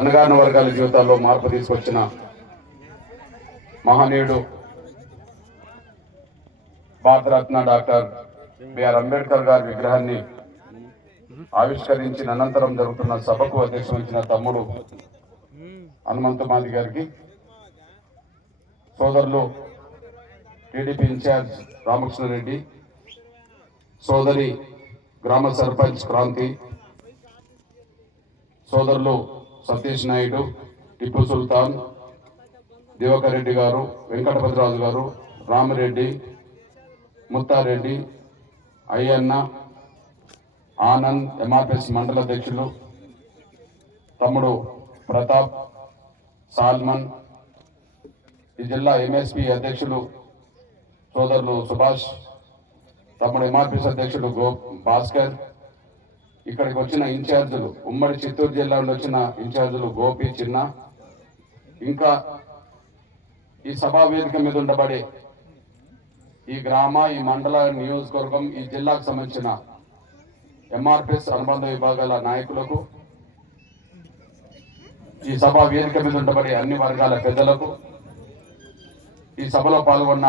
అణగారిన వర్గాల జీవితాల్లో మార్పు తీసుకొచ్చిన మహనీయుడు భారతరత్న డాక్టర్ బిఆర్ అంబేద్కర్ గారి విగ్రహాన్ని ఆవిష్కరించిన అనంతరం జరుగుతున్న సభకు అధ్యక్షం వహించిన తమ్ముడు హనుమంతమాది గారికి, సోదరులు టీడీపీ ఇన్ఛార్జ్ రామకృష్ణారెడ్డి, సోదరి గ్రామ సర్పంచ్ క్రాంతి, సోదరులు సతీష్ నాయుడు, టిప్పు సుల్తాన్, దివాకర్ రెడ్డి గారు, వెంకటపతిరాజు గారు, రామిరెడ్డి, ముత్తారెడ్డి, అయ్యన్న, ఆనంద్, ఎంఆర్పిఎస్ మండల అధ్యక్షులు తమ్ముడు ప్రతాప్, సాల్మన్, ఈ జిల్లా ఎంఎస్పి అధ్యక్షులు సోదరులు సుభాష్, తమ్ముడు ఎంఆర్పిఎస్ అధ్యక్షుడు భాస్కర్, ఇక్కడికి వచ్చిన ఇన్ఛార్జీలు ఉమ్మడి చిత్తూరు జిల్లా నుండి వచ్చిన ఇన్ఛార్జీలు గోపి, చిన్న, ఇంకా ఈ సభా వేదిక మీద ఉండబడే ఈ గ్రామ, ఈ మండల, నియోజకవర్గం, ఈ జిల్లాకు సంబంధించిన ఎంఆర్పిఎస్ అనుబంధ విభాగాల నాయకులకు, ఈ సభా వేదిక మీద ఉండబడే అన్ని వర్గాల పెద్దలకు, ఈ సభలో పాల్గొన్న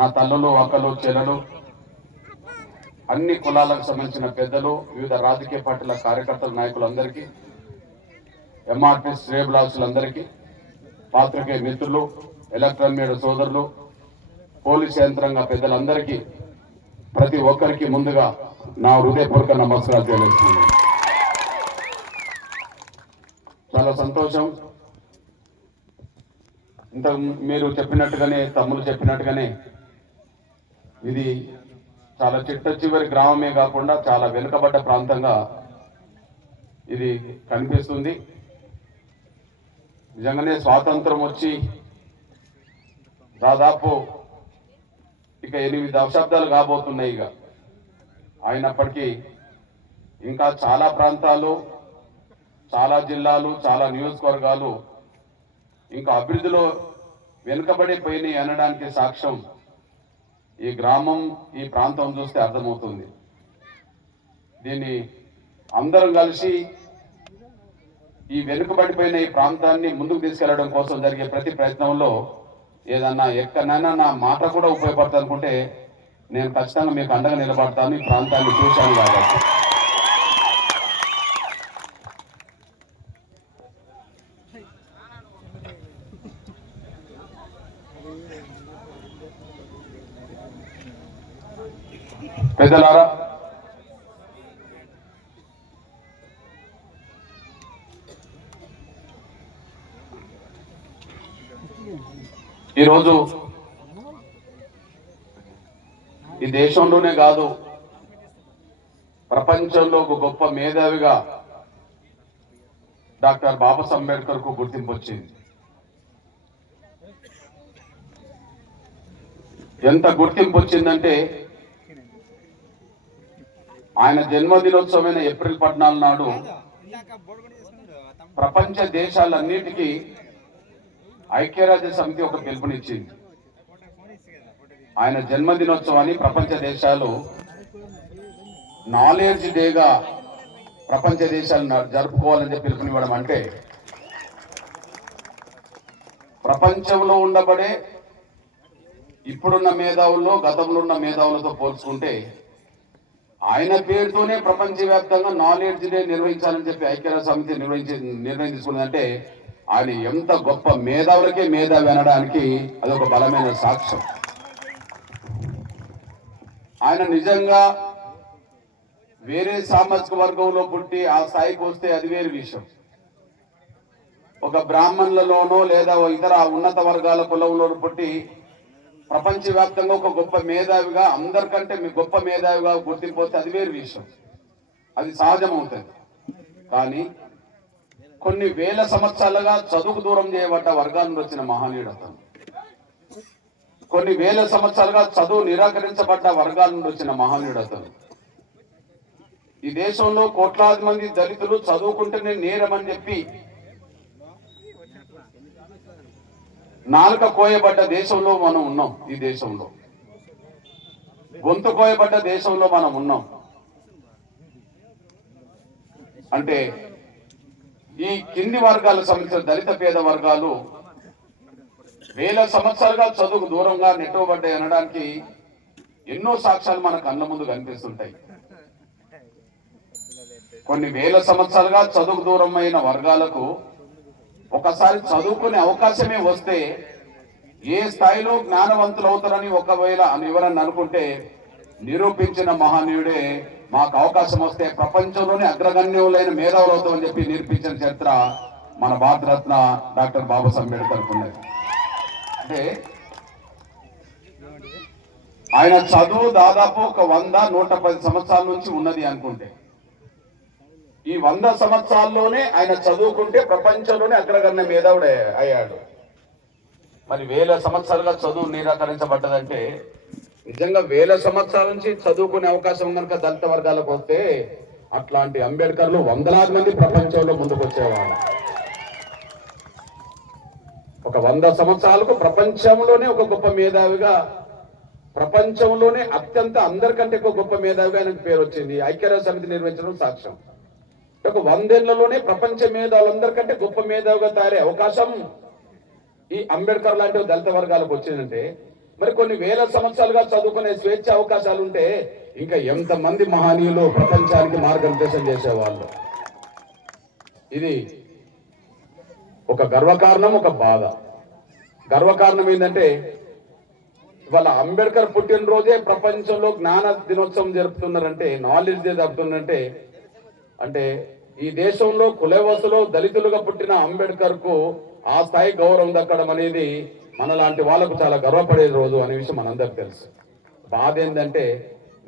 నా తల్లులు, అక్కలు, చెల్లెలు, అన్ని కులాలకు సంబంధించిన పెద్దలు, వివిధ రాజకీయ పార్టీల కార్యకర్తల నాయకులందరికీ, ఎంఆర్పిఎస్ శ్రేయభిలాషులందరికీ, పాత్రికేయ మిత్రులు, ఎలక్ట్రానిక్ మీడియా సోదరులు, పోలీస్ యంత్రాంగ పెద్దలందరికీ, ప్రతి ఒక్కరికి ముందుగా నా హృదయపూర్వక నమస్కారాలు తెలియజేస్తున్నాను. చాలా సంతోషం. ఇంత మీరు చెప్పినట్టుగానే, తమ్ముడు చెప్పినట్టుగానే ఇది చాలా చిట్ట చివరి గ్రామమే కాకుండా చాలా వెనుకబడ్డ ప్రాంతంగా ఇది కనిపిస్తుంది. నిజంగానే స్వాతంత్రం వచ్చి దాదాపు ఇక 8 దశాబ్దాలు కాబోతున్నాయి. ఇక అయినప్పటికీ ఇంకా చాలా ప్రాంతాలు, చాలా జిల్లాలు, చాలా నియోజకవర్గాలు ఇంకా అభివృద్ధిలో వెనుకబడిపోయినాయి అనడానికి సాక్ష్యం ఈ గ్రామం, ఈ ప్రాంతం చూస్తే అర్థమవుతుంది. దీన్ని అందరం కలిసి ఈ వెనుకబడిపోయిన ఈ ప్రాంతాన్ని ముందుకు తీసుకెళ్లడం కోసం జరిగే ప్రతి ప్రయత్నంలో ఏదన్నా ఎక్కడైనా నా మాట కూడా ఉపయోగపడుతుంది అనుకుంటే నేను ఖచ్చితంగా మీకు అండగా నిలబడతాను. ఈ ప్రాంతాన్ని చూశాను కాబట్టి పెద్దలారా, ఈరోజు ఈ దేశంలోనే కాదు ప్రపంచంలో ఒక గొప్ప మేధావిగా డాక్టర్ బాబాసాహెబ్ అంబేద్కర్ కు గుర్తింపు వచ్చింది. ఎంత గుర్తింపు వచ్చిందంటే ఆయన జన్మదినోత్సవమైన ఏప్రిల్ 14 నాడు ప్రపంచ దేశాలన్నిటికీ ఐక్యరాజ్య సమితి ఒక పిలుపునిచ్చింది. ఆయన జన్మదినోత్సవాన్ని ప్రపంచ దేశాలు నాలెడ్జ్ డేగా ప్రపంచ దేశాలు జరుపుకోవాలని చెప్పి పిలుపునివ్వడం అంటే ప్రపంచంలో ఉండబడే ఇప్పుడున్న మేధావుల్లో గతంలో ఉన్న మేధావులతో పోల్చుకుంటే ఆయన పేరుతోనే ప్రపంచవ్యాప్తంగా నాలెడ్జ్ డే నిర్వహించాలని చెప్పి ఐక్యరాజ్య సమితి నిర్ణయం తీసుకున్నదంటే ఆయన ఎంత గొప్ప మేధావులకే మేధావి అనడానికి అదొక బలమైన సాక్ష్యం. ఆయన నిజంగా వేరే సామాజిక వర్గంలో పుట్టి ఆ స్థాయికి వస్తే అది వేరే విషయం. ఒక బ్రాహ్మణులలోనో లేదా ఇతర ఉన్నత వర్గాల కులంలో పుట్టి ప్రపంచవ్యాప్తంగా ఒక గొప్ప మేధావిగా, అందరికంటే మీ గొప్ప మేధావిగా గుర్తింపు వస్తే అది వేరు విషయం, అది సహజమవుతుంది. కానీ కొన్ని వేల సంవత్సరాలుగా చదువుకు దూరం చేయబడ్డ వర్గాల నుండి వచ్చిన మహనీయుడు అతను. కొన్ని వేల సంవత్సరాలుగా చదువు నిరాకరించబడ్డ వర్గాల నుండి వచ్చిన మహనీయుడు అతను. ఈ దేశంలో కోట్లాది మంది దళితులు చదువుకుంటేనే నేరం అని చెప్పి నాలుక కోయబడ్డ దేశంలో మనం ఉన్నాం. ఈ దేశంలో గొంతు కోయబడ్డ దేశంలో మనం ఉన్నాం. అంటే ఈ కింది వర్గాలకు సంబంధించిన దళిత పేద వర్గాలు వేల సంవత్సరాలుగా చదువుకు దూరంగా నెట్టబడ్డాయి అనడానికి ఎన్నో సాక్ష్యాలు మన కళ్ళ ముందు కనిపిస్తుంటాయి. కొన్ని వేల సంవత్సరాలుగా చదువుకు దూరమైన వర్గాలకు ఒకసారి చదువుకునే అవకాశమే వస్తే ఏ స్థాయిలో జ్ఞానవంతులు అవుతారని ఒకవేళ ఎవరన్నా అనుకుంటే నిరూపించిన మహనీయుడే మాకు అవకాశం వస్తే ప్రపంచంలోనే అగ్రగణ్యులైన మేధావులు అవుతామని చెప్పి నిరూపించిన చరిత్ర మన భారతరత్న డాక్టర్ బాబాసాహెబ్ అంబేద్కర్ ఉన్నది. అంటే ఆయన చదువు దాదాపు ఒక 100-110 సంవత్సరాల నుంచి ఉన్నది అనుకుంటే ఈ 100 సంవత్సరాల్లోనే ఆయన చదువుకుంటే ప్రపంచంలోనే అగ్రగణ్య మేధావుడు అయ్యాడు. మరి వేల సంవత్సరాలుగా చదువు నిరాకరించబడ్డదంటే నిజంగా వేల సంవత్సరాల నుంచి చదువుకునే అవకాశం కనుక దళిత వర్గాలకు వస్తే అట్లాంటి అంబేద్కర్లు వందలాది మంది ప్రపంచంలో ముందుకు వచ్చేవాళ్ళు. ఒక 100 సంవత్సరాలకు ప్రపంచంలోనే ఒక గొప్ప మేధావిగా, ప్రపంచంలోనే అత్యంత అందరికంటే ఒక గొప్ప మేధావిగా ఆయనకు పేరు వచ్చింది. ఐక్యరాజ్య సమితి నిర్వహించడం సాక్ష్యం. ఒక 100 ఏళ్లలోనే ప్రపంచ మేధావులందరికంటే గొప్ప మేధావిగా తయారయ్యే అవకాశం ఈ అంబేద్కర్ లాంటి దళిత వర్గాలకు వచ్చిందంటే మరి కొన్ని వేల సంవత్సరాలుగా చదువుకునే స్వేచ్ఛ అవకాశాలు ఉంటే ఇంకా ఎంతమంది మహనీయులు ప్రపంచానికి మార్గనిర్దేశం చేసేవాళ్ళు. ఇది ఒక గర్వకారణం, ఒక బాధ. గర్వకారణం ఏంటంటే ఇవాళ అంబేద్కర్ పుట్టినరోజే ప్రపంచంలో జ్ఞాన దినోత్సవం జరుపుతున్నారంటే, నాలెడ్జ్ డే జరుపుతున్నారంటే అంటే ఈ దేశంలో కులవసలో దళితులుగా పుట్టిన అంబేద్కర్ కు ఆ స్థాయి గౌరవం దక్కడం అనేది మనలాంటి వాళ్ళకు చాలా గర్వపడే రోజు అనే విషయం మనందరికి తెలుసు. బాధ ఏంటంటే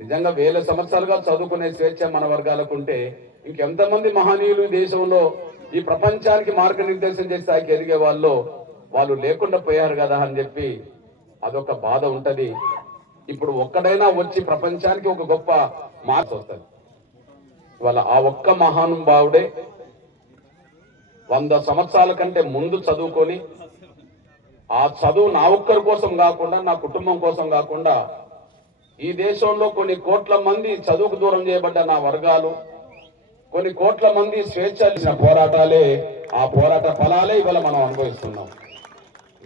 నిజంగా వేల సంవత్సరాలుగా చదువుకునే స్వేచ్ఛ మన వర్గాలకు ఉంటే ఇంకెంతమంది మహనీయులు ఈ దేశంలో ఈ ప్రపంచానికి మార్గనిర్దేశం చేసే స్థాయికి ఎదిగే వాళ్ళు లేకుండా పోయారు కదా అని చెప్పి అదొక బాధ ఉంటది. ఇప్పుడు ఒక్కడైనా వచ్చి ప్రపంచానికి ఒక గొప్ప మార్పు వస్తుంది. ఇవాళ ఆ ఒక్క మహానుభావుడే 100 సంవత్సరాల కంటే ముందు చదువుకొని ఆ చదువు నా ఒక్కరి కోసం కాకుండా, నా కుటుంబం కోసం కాకుండా, ఈ దేశంలో కొన్ని కోట్ల మంది చదువుకు దూరం చేయబడ్డ నా వర్గాలు, కొన్ని కోట్ల మంది స్వేచ్ఛ పోరాటాలే, ఆ పోరాట ఫలాలే ఇవాళ మనం అనుభవిస్తున్నాం.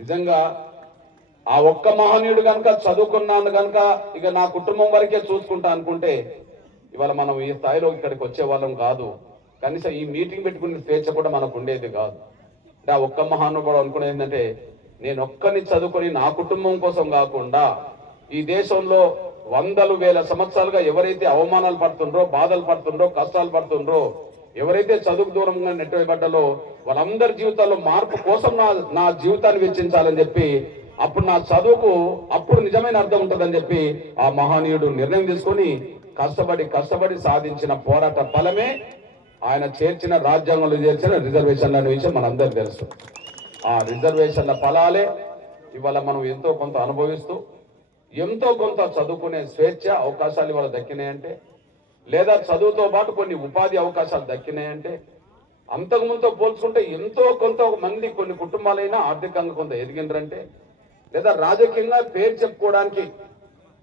నిజంగా ఆ ఒక్క మహనీయుడు కనుక చదువుకున్నాను కనుక ఇక నా కుటుంబం వరకే చూసుకుంటా అనుకుంటే ఇవాళ మనం ఈ స్థాయిలో ఇక్కడికి వచ్చే వాళ్ళం కాదు. కనీసం ఈ మీటింగ్ పెట్టుకునే స్వేచ్ఛ కూడా మనకు ఉండేది కాదు. అంటే ఆ ఒక్క మహానుభావుడు అనుకునేది ఏంటంటే నేను ఒక్కరిని చదువుకొని నా కుటుంబం కోసం కాకుండా ఈ దేశంలో వందలు వేల సంవత్సరాలుగా ఎవరైతే అవమానాలు పడుతుండ్రో, బాధలు పడుతుండ్రో, కష్టాలు పడుతుండ్రో, ఎవరైతే చదువు దూరంగా నెట్టబడ్డాలో వాళ్ళందరి జీవితాల్లో మార్పు కోసం నా జీవితాన్ని వెచ్చించాలని చెప్పి అప్పుడు నా చదువుకు అప్పుడు నిజమైన అర్థం ఉంటుందని చెప్పి ఆ మహనీయుడు నిర్ణయం తీసుకొని కష్టపడి సాధించిన పోరాట ఫలమే ఆయన చేర్చిన రాజ్యాంగంలో చేర్చిన రిజర్వేషన్ల అనే విషయం మనందరికీ తెలుసు. ఆ రిజర్వేషన్ల ఫలాలే ఇవాళ మనం ఎంతో కొంత అనుభవిస్తూ ఎంతో కొంత చదువుకునే స్వేచ్ఛ అవకాశాలు ఇవాళ దక్కినాయంటే, లేదా చదువుతో పాటు కొన్ని ఉపాధి అవకాశాలు దక్కినాయంటే, అంతకుముందుతో పోల్చుకుంటే ఎంతో కొంత మంది కొన్ని కుటుంబాలైనా ఆర్థికంగా కొంత ఎదిగినరంటే, లేదా రాజకీయంగా పేరు చెప్పుకోవడానికి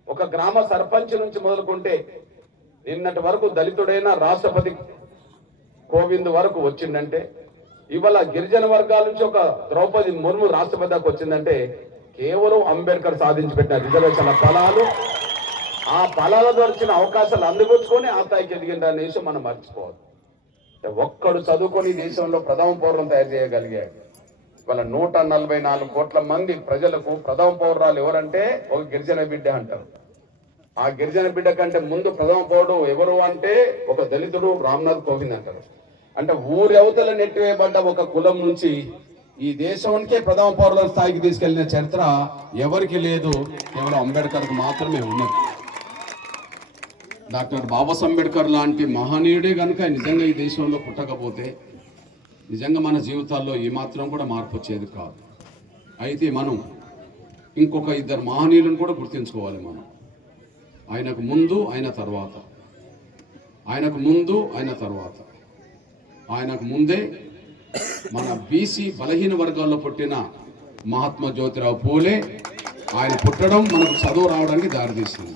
ఒక గ్రామ సర్పంచ్ నుంచి మొదలుకుంటే నిన్నటి వరకు దళితుడైన రాష్ట్రపతి కోవింద్ వరకు వచ్చిందంటే, ఇవాళ గిరిజన వర్గాల నుంచి ఒక ద్రౌపది ముర్ము రాష్ట్రపతి దాకా వచ్చిందంటే కేవలం అంబేద్కర్ సాధించి పెట్టిన రిజర్వేషన్ల ఫలాలు, ఆ ఫలాలతో వచ్చిన అవకాశాలు అందిపుచ్చుకొని ఆ స్థాయికి ఎదిగిందనే విషయం మనం మర్చిపోవాలి. ఒక్కడు చదువుకొని దేశంలో ప్రథమ పౌరులను తయారు చేయగలిగాడు. ఇవాళ 144 కోట్ల మంది ప్రజలకు ప్రథమ పౌరురాలు ఎవరంటే ఒక గిరిజన బిడ్డ అంటారు. ఆ గిరిజన బిడ్డ కంటే ముందు ప్రథమ పౌరుడు ఎవరు అంటే ఒక దళితుడు రామ్నాథ్ కోవింద్ అంటారు. అంటే ఊరి అవతల నెట్టివేయబడ్డ ఒక కులం నుంచి ఈ దేశానికే ప్రథమ పౌరుల స్థాయికి తీసుకెళ్లిన చరిత్ర ఎవరికి లేదు, కేవలం అంబేద్కర్కి మాత్రమే ఉన్నది. డాక్టర్ బాబాసాహెబ్ అంబేద్కర్ లాంటి మహనీయుడే కనుక నిజంగా ఈ దేశంలో పుట్టకపోతే నిజంగా మన జీవితాల్లో ఏమాత్రం కూడా మార్పు వచ్చేది కాదు. అయితే మనం ఇంకొక 2 మహనీయులను కూడా గుర్తించుకోవాలి. మనం ఆయనకు ముందు ఆయన తర్వాత, ఆయనకు ముందు ఆయన తర్వాత, ఆయనకు ముందే మన బీసీ బలహీన వర్గాల్లో పుట్టిన మహాత్మా జ్యోతిరావు పూలే. ఆయన పుట్టడం మనకు చదువు రావడానికి దారితీస్తుంది.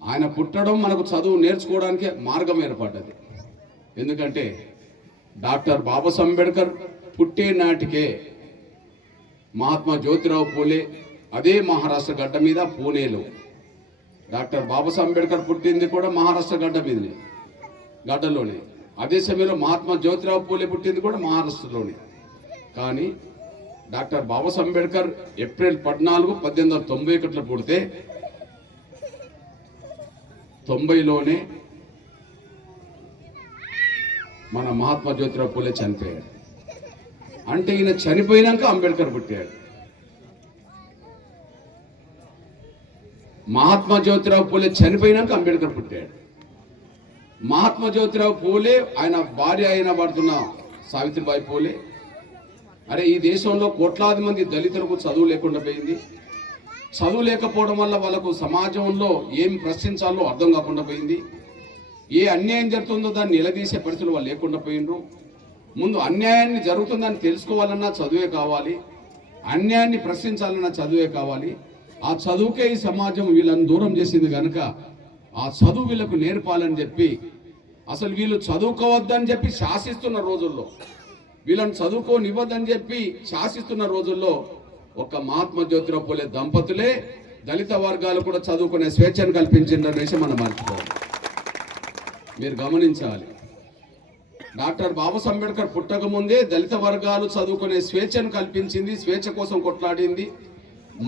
ఆయన పుట్టడం మనకు చదువు నేర్చుకోవడానికి మార్గం ఏర్పడ్డది. ఎందుకంటే డాక్టర్ బాబాసాహెబ్ అంబేద్కర్ పుట్టే నాటికే మహాత్మా జ్యోతిరావు పూలే అదే మహారాష్ట్ర గడ్డ మీద పూణేలో, డాక్టర్ బాబాసాహెబ్ అంబేద్కర్ పుట్టింది కూడా మహారాష్ట్ర గడ్డలోనే. అదే సమయంలో మహాత్మా జ్యోతిరావు పూలే పుట్టింది కూడా మహారాష్ట్రలోనే. కానీ డాక్టర్ బాబాసాహెబ్ అంబేద్కర్ ఏప్రిల్ 14, 1891 పుడితే 90లోనే మన మహాత్మా జ్యోతిరావు పూలే చనిపోయాడు. అంటే ఈయన చనిపోయినాక అంబేద్కర్ పుట్టాడు. మహాత్మా జ్యోతిరావు పూలే చనిపోయినాక అంబేద్కర్ పుట్టాడు. మహాత్మా జ్యోతిరావు పూలే ఆయన భార్య అయిన పడుతున్న సావిత్రిబాయి పూలే, అరే ఈ దేశంలో కోట్లాది మంది దళితులకు చదువు లేకుండా పోయింది. చదువు లేకపోవడం వల్ల వాళ్ళకు సమాజంలో ఏం ప్రశ్నించాలో అర్థం కాకుండా పోయింది. ఏ అన్యాయం జరుగుతుందో దాన్ని నిలదీసే పరిస్థితులు వాళ్ళు లేకుండా పోయినరు. ముందు అన్యాయాన్ని జరుగుతుందని తెలుసుకోవాలన్నా చదువే కావాలి, అన్యాయాన్ని ప్రశ్నించాలన్నా చదువే కావాలి. ఆ చదువుకే ఈ సమాజం వీళ్ళని దూరం చేసింది కనుక ఆ చదువు వీళ్ళకు నేర్పాలని చెప్పి, అసలు వీళ్ళు చదువుకోవద్దని చెప్పి శాసిస్తున్న రోజుల్లో, వీళ్ళని చదువుకోనివ్వద్దని చెప్పి శాసిస్తున్న రోజుల్లో ఒక మహాత్మా జ్యోతిరావు పూలే దంపతులే దళిత వర్గాలు కూడా చదువుకునే స్వేచ్ఛను కల్పించిందనేసి మనం మర్చిపోవాలి. మీరు గమనించాలి, డాక్టర్ బాబాసాహెబ్ అంబేద్కర్ పుట్టక ముందే దళిత వర్గాలు చదువుకునే స్వేచ్ఛను కల్పించింది, స్వేచ్ఛ కోసం కొట్లాడింది,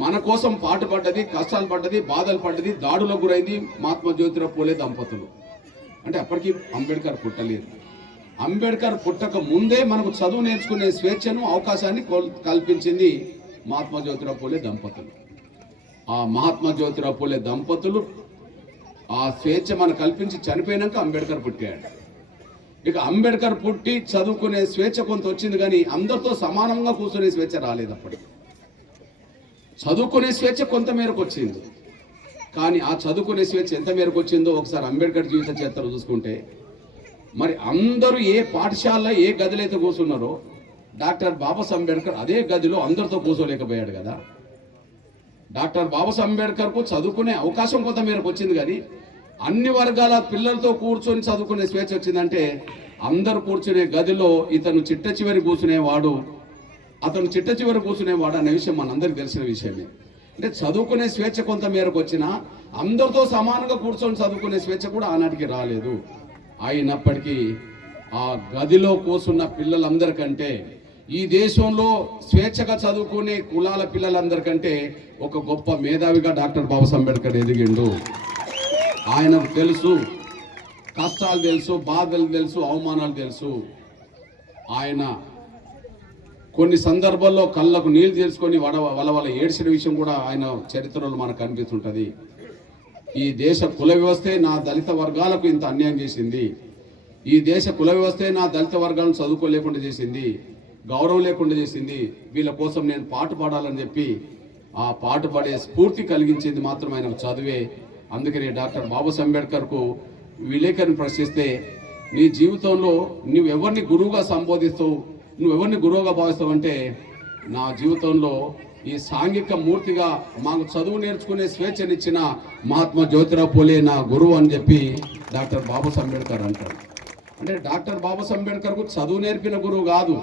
మన కోసం పాటుపడ్డది, కష్టాలు పడ్డది, బాధలు పడ్డది, దాడులకు గురైంది మహాత్మా జ్యోతిరావు పూలే దంపతులు. అంటే అప్పటికి అంబేద్కర్ పుట్టలేదు. అంబేద్కర్ పుట్టక ముందే మనకు చదువు నేర్చుకునే స్వేచ్ఛను, అవకాశాన్ని కల్పించింది మహాత్మా జ్యోతిరావు పూలే దంపతులు. ఆ మహాత్మా జ్యోతిరావు పూలే దంపతులు ఆ స్వేచ్ఛ మనకు కల్పించి చనిపోయినాక అంబేద్కర్ పుట్టాడు. ఇక అంబేద్కర్ పుట్టి చదువుకునే స్వేచ్ఛ కొంత వచ్చింది, కానీ అందరితో సమానంగా కూర్చునే స్వేచ్ఛ రాలేదు. అప్పటికి చదువుకునే స్వేచ్ఛ కొంత మేరకు వచ్చింది, కానీ ఆ చదువుకునే స్వేచ్ఛ ఎంత మేరకు వచ్చిందో ఒకసారి అంబేద్కర్ జీవిత చరిత్ర చూసుకుంటే, మరి అందరూ ఏ పాఠశాలలో ఏ గదిలో అయితే కూర్చున్నారో డాక్టర్ బాబాసాహెబ్ అంబేద్కర్ అదే గదిలో అందరితో కూర్చోలేకపోయాడు కదా. డాక్టర్ బాబాసాహెబ్ అంబేద్కర్కు చదువుకునే అవకాశం కొంత మేరకు వచ్చింది, కానీ అన్ని వర్గాల పిల్లలతో కూర్చొని చదువుకునే స్వేచ్ఛ వచ్చిందంటే అందరు కూర్చునే గదిలో ఇతను చిట్ట చివరి కూర్చునేవాడు అనే విషయం మనందరికీ తెలిసిన విషయమే. అంటే చదువుకునే స్వేచ్ఛ కొంత మేరకు వచ్చినా అందరితో సమానంగా కూర్చొని చదువుకునే స్వేచ్ఛ కూడా ఆనాటికి రాలేదు. అయినప్పటికీ ఆ గదిలో కూర్చున్న పిల్లలందరికంటే, ఈ దేశంలో స్వేచ్ఛగా చదువుకునే కులాల పిల్లలందరికంటే ఒక గొప్ప మేధావిగా డాక్టర్ బాబాసాహెబ్ అంబేద్కర్ ఎదిగిండు. ఆయనకు తెలుసు, కష్టాలు తెలుసు, బాధలు తెలుసు, అవమానాలు తెలుసు. ఆయన కొన్ని సందర్భాల్లో కళ్ళకు నీళ్లు తెలుసుకొని వాళ్ళ ఏడ్చిన విషయం కూడా ఆయన చరిత్రలో మనకు కనిపిస్తుంటుంది. ఈ దేశ కుల వ్యవస్థే నా దళిత వర్గాలకు ఇంత అన్యాయం చేసింది, ఈ దేశ కుల వ్యవస్థే నా దళిత వర్గాలను చదువుకోలేకుండా చేసింది, గౌరవం లేకుండా చేసింది, వీళ్ళ కోసం నేను పాటు పాడాలని చెప్పి ఆ పాటు పడే స్ఫూర్తి కలిగించింది మాత్రం ఆయనకు చదువే. అందుకని డాక్టర్ బాబాసాహెబ్ అంబేద్కర్కు విలేకరుని ప్రశ్నిస్తే, నీ జీవితంలో నువ్వెవరిని గురువుగా సంబోధిస్తావు, నువ్వెవరిని గురువుగా భావిస్తావు అంటే, నా జీవితంలో ఈ సాంఘిక మూర్తిగా మాకు చదువు నేర్చుకునే స్వేచ్ఛనిచ్చిన మహాత్మా జ్యోతిరావు పూలే నా గురువు అని చెప్పి డాక్టర్ బాబాసాహెబ్ అంబేద్కర్ అంటారు. అంటే డాక్టర్ బాబాసాహెబ్ అంబేద్కర్కు చదువు నేర్పిన గురువు కాదు,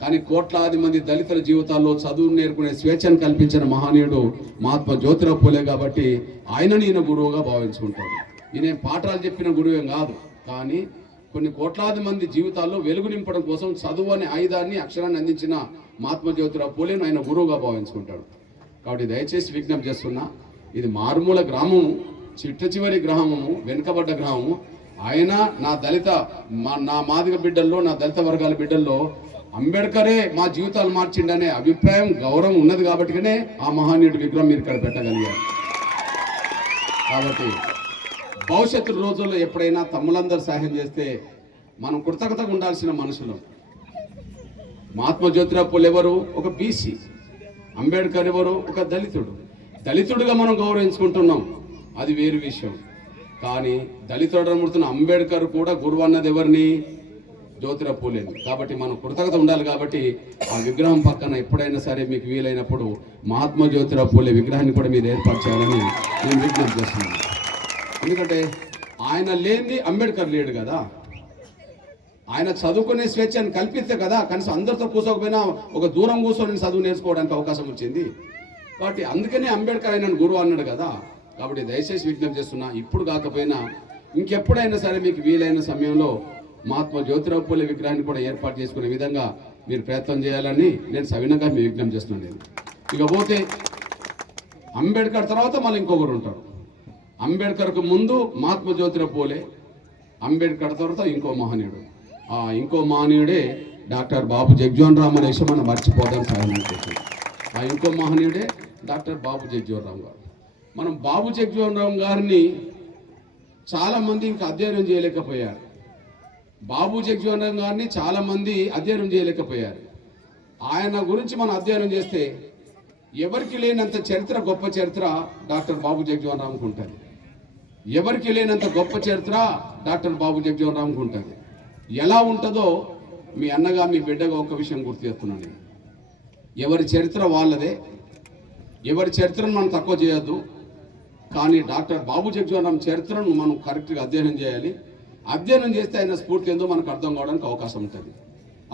కానీ కోట్లాది మంది దళితుల జీవితాల్లో చదువు నేర్చుకునే స్వేచ్ఛను కల్పించిన మహనీయుడు మహాత్మా జ్యోతిరావు పూలే కాబట్టి ఆయనని ఈయన గురువుగా భావించుకుంటాడు. ఈయన పాఠాలు చెప్పిన గురువేం కాదు, కానీ కొన్ని కోట్లాది మంది జీవితాల్లో వెలుగు నింపడం కోసం చదువు అనే ఆయుధాన్ని, అక్షరాన్ని అందించిన మహాత్మా జ్యోతిరావు పూలేను ఆయన గురువుగా భావించుకుంటాడు. కాబట్టి దయచేసి విజ్ఞప్తి చేస్తున్నా, ఇది మారుమూల గ్రామము, చిట్ట చివరి గ్రామము, వెనుకబడ్డ గ్రామము. ఆయన నా మాదిగ బిడ్డల్లో, నా దళిత వర్గాల బిడ్డల్లో అంబేద్కరే మా జీవితాలు మార్చిండనే అభిప్రాయం, గౌరవం ఉన్నది కాబట్టినే ఆ మహనీయుడి విగ్రహం మీరు ఇక్కడ పెట్టగలిగారు. కాబట్టి భవిష్యత్తు రోజుల్లో ఎప్పుడైనా తమ్ములందరూ సహాయం చేస్తే మనం కృతజ్ఞతగా ఉండాల్సిన మనుషులు. మహాత్మా జ్యోతిరావు పూలే ఎవరు? ఒక బీసీ. అంబేద్కర్ ఎవరు? ఒక దళితుడుగా మనం గౌరవించుకుంటున్నాం, అది వేరు విషయం. కానీ దళితుడు అంబేద్కర్ కూడా గురువు అన్నది ఎవరిని? జ్యోతిరావు పూలేని. కాబట్టి మనం కృతజ్ఞత ఉండాలి. కాబట్టి ఆ విగ్రహం పక్కన ఎప్పుడైనా సరే మీకు వీలైనప్పుడు మహాత్మా జ్యోతిరావు పూలే విగ్రహాన్ని కూడా మీరు ఏర్పాటు చేయాలని నేను విజ్ఞప్తి చేస్తున్నాను. ఎందుకంటే ఆయన లేనిది అంబేద్కర్ లేడు కదా. ఆయన చదువుకునే స్వేచ్ఛను కల్పిస్తే కదా కనీసం అందరితో కూర్చోకపోయినా ఒక దూరం కూర్చొని చదువు నేర్చుకోవడానికి అవకాశం వచ్చింది. కాబట్టి అందుకనే అంబేద్కర్ ఆయన గురువు అన్నాడు కదా. కాబట్టి దయచేసి విజ్ఞప్తి చేస్తున్నా, ఇప్పుడు కాకపోయినా ఇంకెప్పుడైనా సరే మీకు వీలైన సమయంలో మహాత్మా జ్యోతిరావు పూలే విగ్రహాన్ని కూడా ఏర్పాటు చేసుకునే విధంగా మీరు ప్రయత్నం చేయాలని నేను సవినంగా మీ విజ్ఞప్తి చేస్తున్నాను. ఇకపోతే అంబేద్కర్ తర్వాత మళ్ళీ ఇంకొకరు ఉంటారు. అంబేద్కర్కు ముందు మహాత్మా జ్యోతిరావు పూలే, అంబేద్కర్ తర్వాత ఇంకో మహనీయుడు. ఆ ఇంకో మహనీయుడే డాక్టర్ బాబు జగ్జీవన్ రామ్ అనే విషయం మనం మర్చిపోదాం సాయం. ఆ ఇంకో మహనీయుడే డాక్టర్ బాబు జగ్జీవన్ రామ్ గారు. మనం బాబు జగ్జీవన్ రామ్ గారిని చాలామంది ఇంకా అధ్యయనం చేయలేకపోయారు. బాబు జగ్జీవన్ రామ్ గారిని చాలామంది అధ్యయనం చేయలేకపోయారు. ఆయన గురించి మనం అధ్యయనం చేస్తే ఎవరికి లేనంత చరిత్ర, గొప్ప చరిత్ర డాక్టర్ బాబు జగ్జీవన్ రామ్కు ఉంటుంది. ఎవరికి లేనంత గొప్ప చరిత్ర డాక్టర్ బాబు జగ్జీవన్ రామ్కు ఉంటుంది. ఎలా ఉంటుందో మీ అన్నగా మీ బిడ్డగా ఒక విషయం గుర్తు చేస్తున్నాను. ఎవరి చరిత్ర వాళ్ళదే, ఎవరి చరిత్రను మనం తక్కువ చేయొద్దు. కానీ డాక్టర్ బాబు జగ్జీవన్ రామ్ చరిత్రను మనం కరెక్ట్గా అధ్యయనం చేయాలి. అధ్యయనం చేస్తే ఆయన స్ఫూర్తి ఏందో మనకు అర్థం కావడానికి అవకాశం ఉంటుంది.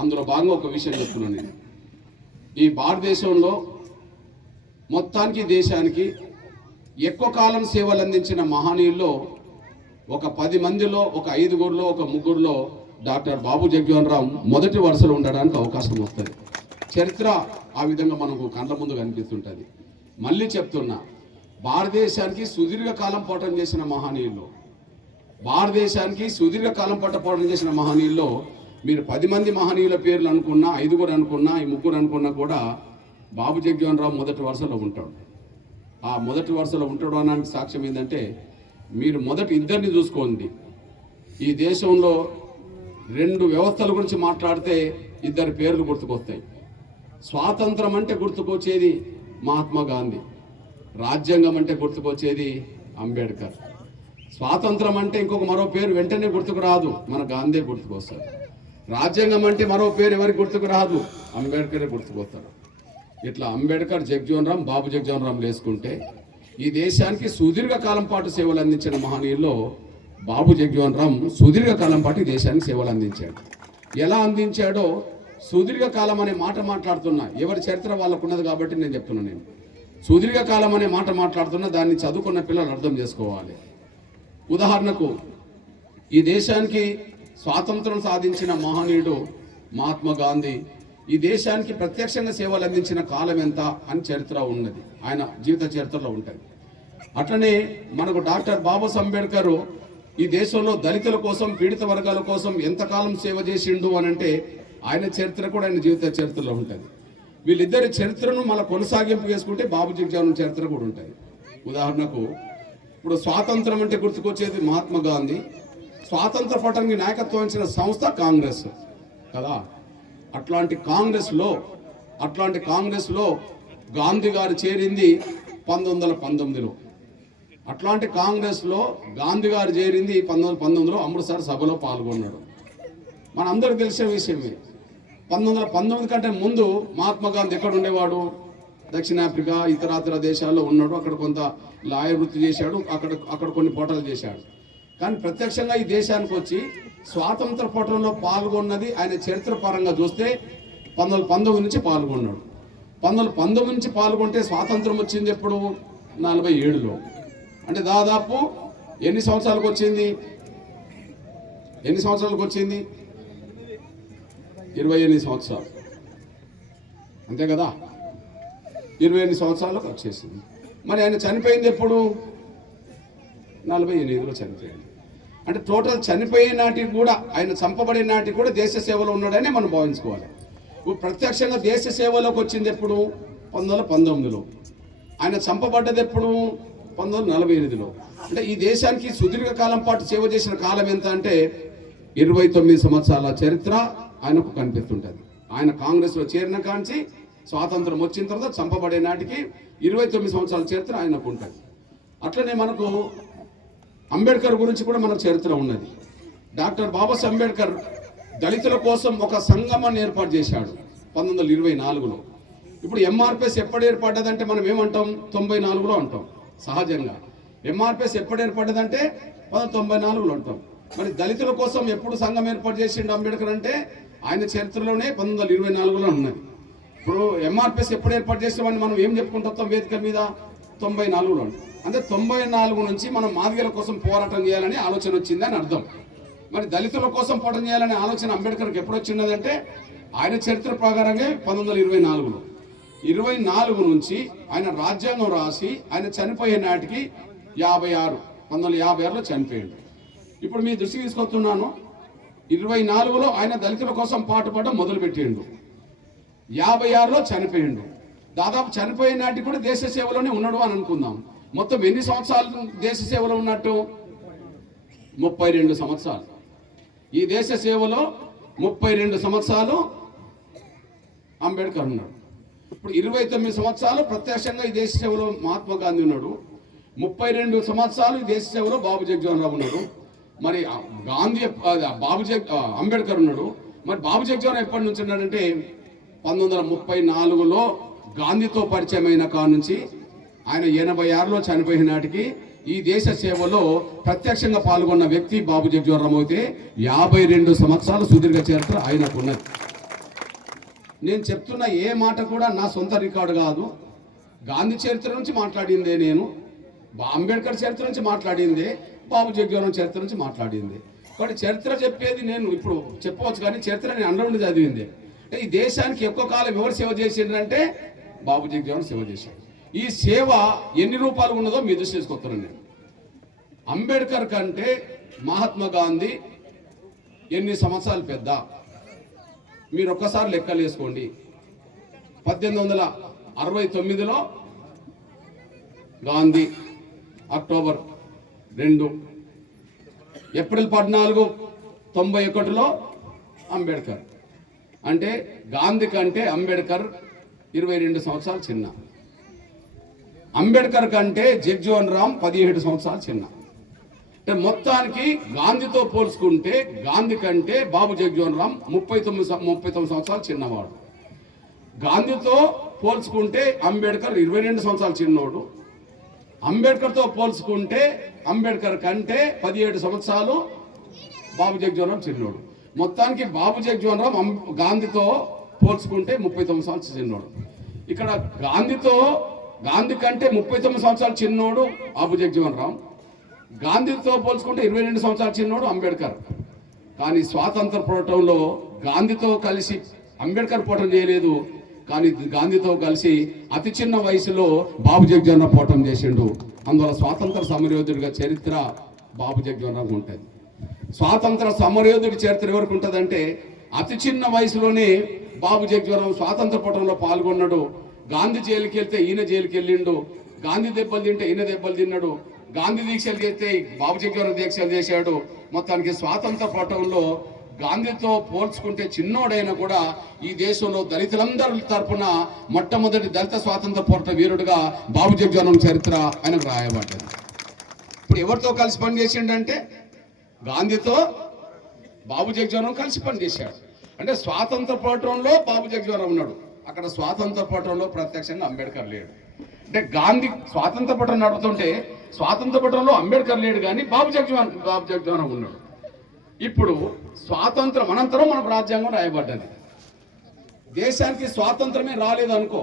అందులో భాగంగా ఒక విషయం చెప్తున్నాను నేను. ఈ భారతదేశంలో మొత్తానికి దేశానికి ఎక్కువ కాలం సేవలు అందించిన మహనీయుల్లో ఒక 10 మందిలో, ఒక 5గురిలో, ఒక 3గురిలో డాక్టర్ బాబు జగ్జీవన్ రామ్ మొదటి వరుసలో ఉండడానికి అవకాశం వస్తుంది. చరిత్ర ఆ విధంగా మనకు కళ్ళ ముందు కనిపిస్తుంటుంది. మళ్ళీ చెప్తున్నా, భారతదేశానికి సుదీర్ఘకాలం పోరాటం చేసిన మహనీయుల్లో, భారతదేశానికి సుదీర్ఘకాలం పోరాటం చేసిన మహనీయుల్లో మీరు 10 మంది మహనీయుల పేర్లు అనుకున్నా, 5గురు అనుకున్నా, ఈ 3గురు అనుకున్నా కూడా బాబు జగ్జీవన్ రామ్ మొదటి వరుసలో ఉంటాడు. ఆ మొదటి వరుసలో ఉంటాడు అనడానికి సాక్ష్యం ఏంటంటే, మీరు మొదటి ఇద్దరిని చూసుకోండి. ఈ దేశంలో 2 వ్యవస్థల గురించి మాట్లాడితే 2 పేర్లు గుర్తుకొస్తాయి. స్వాతంత్రం అంటే గుర్తుకొచ్చేది మహాత్మా గాంధీ, రాజ్యాంగం అంటే గుర్తుకొచ్చేది అంబేద్కర్. స్వాతంత్రం అంటే ఇంకొక మరో పేరు వెంటనే గుర్తుకు రాదు, మన గాంధీ గుర్తుకొస్తారు. రాజ్యాంగం అంటే మరో పేరు ఎవరికి గుర్తుకు రాదు, అంబేద్కరే గుర్తుకొస్తారు. ఇట్లా అంబేద్కర్, జగ్జీవన్ రామ్, బాబు జగ్జీవన్ రామ్ వేసుకుంటే ఈ దేశానికి సుదీర్ఘకాలం పాటు సేవలు అందించిన మహనీయుల్లో బాబు జగ్జీవన్ రామ్ సుదీర్ఘకాలం పాటు దేశానికి సేవలు అందించాడు. ఎలా అందించాడో సుదీర్ఘకాలం అనే మాట మాట్లాడుతున్నా, ఎవరి చరిత్ర వాళ్ళకు ఉన్నది కాబట్టి నేను చెప్తున్నా. నేను సుదీర్ఘకాలం అనే మాట మాట్లాడుతున్నా, దాన్ని చదువుకున్న పిల్లలు అర్థం చేసుకోవాలి. ఉదాహరణకు ఈ దేశానికి స్వాతంత్రం సాధించిన మహనీయుడు మహాత్మా గాంధీ ఈ దేశానికి ప్రత్యక్షంగా సేవలు అందించిన కాలం ఎంత అని చరిత్ర ఉన్నది, ఆయన జీవిత చరిత్రలో ఉంటుంది. అట్లనే మనకు డాక్టర్ బాబాసాహెబ్ అంబేద్కర్ ఈ దేశంలో దళితుల కోసం, పీడిత వర్గాల కోసం ఎంతకాలం సేవ చేసిండు అని అంటే ఆయన చరిత్ర కూడా ఆయన జీవిత చరిత్రలో ఉంటుంది. వీళ్ళిద్దరి చరిత్రను మళ్ళీ కొనసాగింపు చేసుకుంటే బాబు జగ్జీవన్ చరిత్ర కూడా ఉంటుంది. ఉదాహరణకు ఇప్పుడు స్వాతంత్రం అంటే గుర్తుకొచ్చేది మహాత్మా గాంధీ. స్వాతంత్ర పోరాటానికి నాయకత్వం వహించిన సంస్థ కాంగ్రెస్ కదా. అట్లాంటి కాంగ్రెస్లో గాంధీ గారు చేరింది 1919లో. అట్లాంటి కాంగ్రెస్లో గాంధీ గారు చేరింది 1919లో అమృత్సర్ సభలో పాల్గొన్నాడు. మనందరికీ తెలిసిన విషయమే. 1919 కంటే ముందు మహాత్మా గాంధీ ఎక్కడ ఉండేవాడు? దక్షిణాఫ్రికా, ఇతరాతర దేశాల్లో ఉన్నాడు. అక్కడ కొంత లాయర్ వృత్తి చేశాడు, అక్కడ కొన్ని పోరాటాలు చేశాడు. కానీ ప్రత్యక్షంగా ఈ దేశానికి వచ్చి స్వాతంత్ర పోరాటంలో పాల్గొన్నది ఆయన చరిత్ర పరంగా చూస్తే 1919 నుంచి పాల్గొన్నాడు. 1919 నుంచి పాల్గొంటే స్వాతంత్రం వచ్చింది ఎప్పుడు? 47లో. అంటే దాదాపు ఎన్ని సంవత్సరాలకు వచ్చింది? 28 సంవత్సరాలు, అంతే కదా. 28 సంవత్సరాలకు వచ్చేసింది. మరి ఆయన చనిపోయింది ఎప్పుడు? 48లో చనిపోయింది. అంటే టోటల్ చనిపోయే నాటికి కూడా, ఆయన చంపబడే నాటికి కూడా దేశ సేవలో ఉన్నాడని మనం భావించుకోవాలి. ప్రత్యక్షంగా దేశ సేవలోకి వచ్చింది ఎప్పుడు? 1919లో. ఆయన చంపబడ్డది ఎప్పుడు? 1948లో. అంటే ఈ దేశానికి సుదీర్ఘకాలం పాటు సేవ చేసిన కాలం ఎంత అంటే 29 సంవత్సరాల చరిత్ర ఆయనకు కనిపిస్తుంటుంది. ఆయన కాంగ్రెస్లో చేరిన కాంచి స్వాతంత్రం వచ్చిన తర్వాత చంపబడే నాటికి 29 సంవత్సరాల చరిత్ర ఆయనకు ఉంటుంది. అట్లనే మనకు అంబేద్కర్ గురించి కూడా మనకు చరిత్ర ఉన్నది. డాక్టర్ బాబాసాహెబ్ అంబేద్కర్ దళితుల కోసం ఒక సంగమాన్ని ఏర్పాటు చేశాడు 1924లో. ఇప్పుడు ఎంఆర్పిఎస్ ఎప్పుడు ఏర్పడ్డదంటే మనం ఏమంటాం? 94లో అంటాం సహజంగా. ఎంఆర్పిఎస్ ఎప్పుడు ఏర్పడ్డదంటే 1994లో అంటాం. మరి దళితుల కోసం ఎప్పుడు సంఘం ఏర్పాటు చేసిండు అంబేద్కర్ అంటే ఆయన చరిత్రలోనే 1924లో ఉన్నది. ఇప్పుడు ఎంఆర్పిఎస్ ఎప్పుడు ఏర్పాటు చేసామని మనం ఏం చెప్పుకుంటాం వేదిక మీద 94లో. అంటే 94 నుంచి మనం మాదిగల కోసం పోరాటం చేయాలని ఆలోచన వచ్చింది అని అర్థం. మరి దళితుల కోసం పోరాటం చేయాలనే ఆలోచన అంబేద్కర్కి ఎప్పుడు వచ్చిన్నదంటే ఆయన చరిత్ర ప్రకారంగా 1924లో. 24 నుంచి ఆయన రాజ్యాంగం రాసి ఆయన చనిపోయే నాటికి 1956లో చనిపోయాడు. ఇప్పుడు మీ దృష్టికి తీసుకొస్తున్నాను, 24లో ఆయన దళితుల కోసం పాటుపడడం మొదలుపెట్టిండు, 56లో చనిపోయిండు. దాదాపు చనిపోయే నాటికి కూడా దేశ సేవలోనే ఉన్నాడు అని అనుకుందాం. మొత్తం ఎన్ని సంవత్సరాలు దేశ సేవలో ఉన్నట్టు? 32 సంవత్సరాలు. ఈ దేశ సేవలో 32 సంవత్సరాలు అంబేద్కర్ ఉన్నాడు. ఇప్పుడు 29 సంవత్సరాలు ప్రత్యక్షంగా ఈ దేశ సేవలో మహాత్మా గాంధీ ఉన్నాడు. 32 సంవత్సరాలు ఈ దేశ సేవలో బాబు జగజీవన్ రావు ఉన్నాడు. మరి గాంధీ అంబేద్కర్ ఉన్నాడు. మరి బాబు జగజీవన్ ఎప్పటి నుంచి ఉన్నాడంటే 1934లో గాంధీతో పరిచయం అయిన కాడ నుంచి ఆయన 86లో చనిపోయిన నాటికి ఈ దేశ సేవలో ప్రత్యక్షంగా పాల్గొన్న వ్యక్తి బాబు జగజీవన్ రావు అయితే 52 సంవత్సరాల సుదీర్ఘ చరిత్ర ఆయనకున్నది. నేను చెప్తున్న ఏ మాట కూడా నా సొంత రికార్డు కాదు. గాంధీ చరిత్ర నుంచి మాట్లాడిందే నేను, అంబేద్కర్ చరిత్ర నుంచి మాట్లాడిందే, బాబు జగజీవన్ చరిత్ర నుంచి మాట్లాడింది. కాబట్టి చరిత్ర చెప్పేది నేను ఇప్పుడు చెప్పవచ్చు, కానీ చరిత్ర నేను అండర్లో చదివింది. ఈ దేశానికి ఎక్కువ కాలం ఎవరు సేవ చేసిండ్రంటే బాబు జగజీవన్ సేవ చేశాడు. ఈ సేవ ఎన్ని రూపాయలు ఉన్నదో మీ దృష్టి తీసుకొస్తున్నాను నేను. అంబేద్కర్ కంటే మహాత్మా గాంధీ ఎన్ని సంవత్సరాలు పెద్ద మీరు ఒక్కసారి లెక్కలు వేసుకోండి. 1869లో గాంధీ, అక్టోబర్ 2, ఏప్రిల్ 14, 91లో అంబేద్కర్. అంటే గాంధీ కంటే అంబేద్కర్ 22 సంవత్సరాలు చిన్న. అంబేద్కర్ కంటే జగజీవన్ రామ్ 17 సంవత్సరాలు చిన్న. అంటే మొత్తానికి గాంధీతో పోల్చుకుంటే గాంధీ కంటే బాబు జగజీవన్ రామ్ 39 సంవత్సరాలు చిన్నవాడు. గాంధీతో పోల్చుకుంటే అంబేద్కర్ 22 సంవత్సరాలు చిన్నోడు. అంబేద్కర్తో పోల్చుకుంటే అంబేద్కర్ కంటే 17 సంవత్సరాలు బాబు జగజీవన్ రామ్ చిన్నోడు. మొత్తానికి బాబు జగజీవన్ రామ్ గాంధీతో పోల్చుకుంటే 39 సంవత్సరాలు చిన్నోడు. ఇక్కడ గాంధీ కంటే 39 సంవత్సరాలు చిన్నోడు బాబు జగజీవన్ రామ్, గాంధీతో పోల్చుకుంటే 22 సంవత్సరాలు చిన్నోడు అంబేద్కర్. కానీ స్వాతంత్ర పోరాటంలో గాంధీతో కలిసి అంబేద్కర్ పోరాటం చేయలేదు, కానీ గాంధీతో కలిసి అతి చిన్న వయసులో బాబు జగజీవన్ రామ్ పోరాటం చేసిండు. అందువల్ల స్వాతంత్ర సమరయోధుడిగా చరిత్ర బాబు జగజీవన్ రామ్ ఉంటుంది. స్వాతంత్ర సమరయోధుడి చరిత్ర ఎవరికి ఉంటుందంటే అతి చిన్న వయసులోనే బాబు జగజీవన్ రామ్ స్వాతంత్ర పోరాటంలో పాల్గొన్నాడు. గాంధీ జైలుకి వెళ్తే ఈయన జైలుకి వెళ్ళిండు, గాంధీ దెబ్బలు తింటే ఈయన దెబ్బలు తిన్నాడు, గాంధీ దీక్షలు చేస్తే బాబు జగజీవన్ దీక్షలు చేశాడు. మొత్తానికి స్వాతంత్ర పోరాటంలో గాంధీతో పోల్చుకుంటే చిన్నోడైనా కూడా ఈ దేశంలో దళితులందరి తరపున మొట్టమొదటి దళిత స్వాతంత్ర పోరాట వీరుడుగా బాబు జగజీవన్ చరిత్ర ఆయనకు రాయబడ్డది. ఇప్పుడు ఎవరితో కలిసి పనిచేసిండంటే గాంధీతో బాబు జగజీవన్ కలిసి పనిచేశాడు. అంటే స్వాతంత్ర పోరాటంలో బాబు జగజీవన్ ఉన్నాడు, అక్కడ స్వాతంత్ర పోరాటంలో ప్రత్యక్షంగా అంబేద్కర్ లేడు. అంటే గాంధీ స్వాతంత్ర పోరాటం నడుపుతుంటే స్వాతంత్ర పోరాటంలో అంబేద్కర్ లేడు, కానీ బాబు జగజీవన్ ఉన్నాడు. ఇప్పుడు స్వాతంత్రం అనంతరం మనకు రాజ్యాంగం రాయబడ్డది. దేశానికి స్వాతంత్రమే రాలేదనుకో,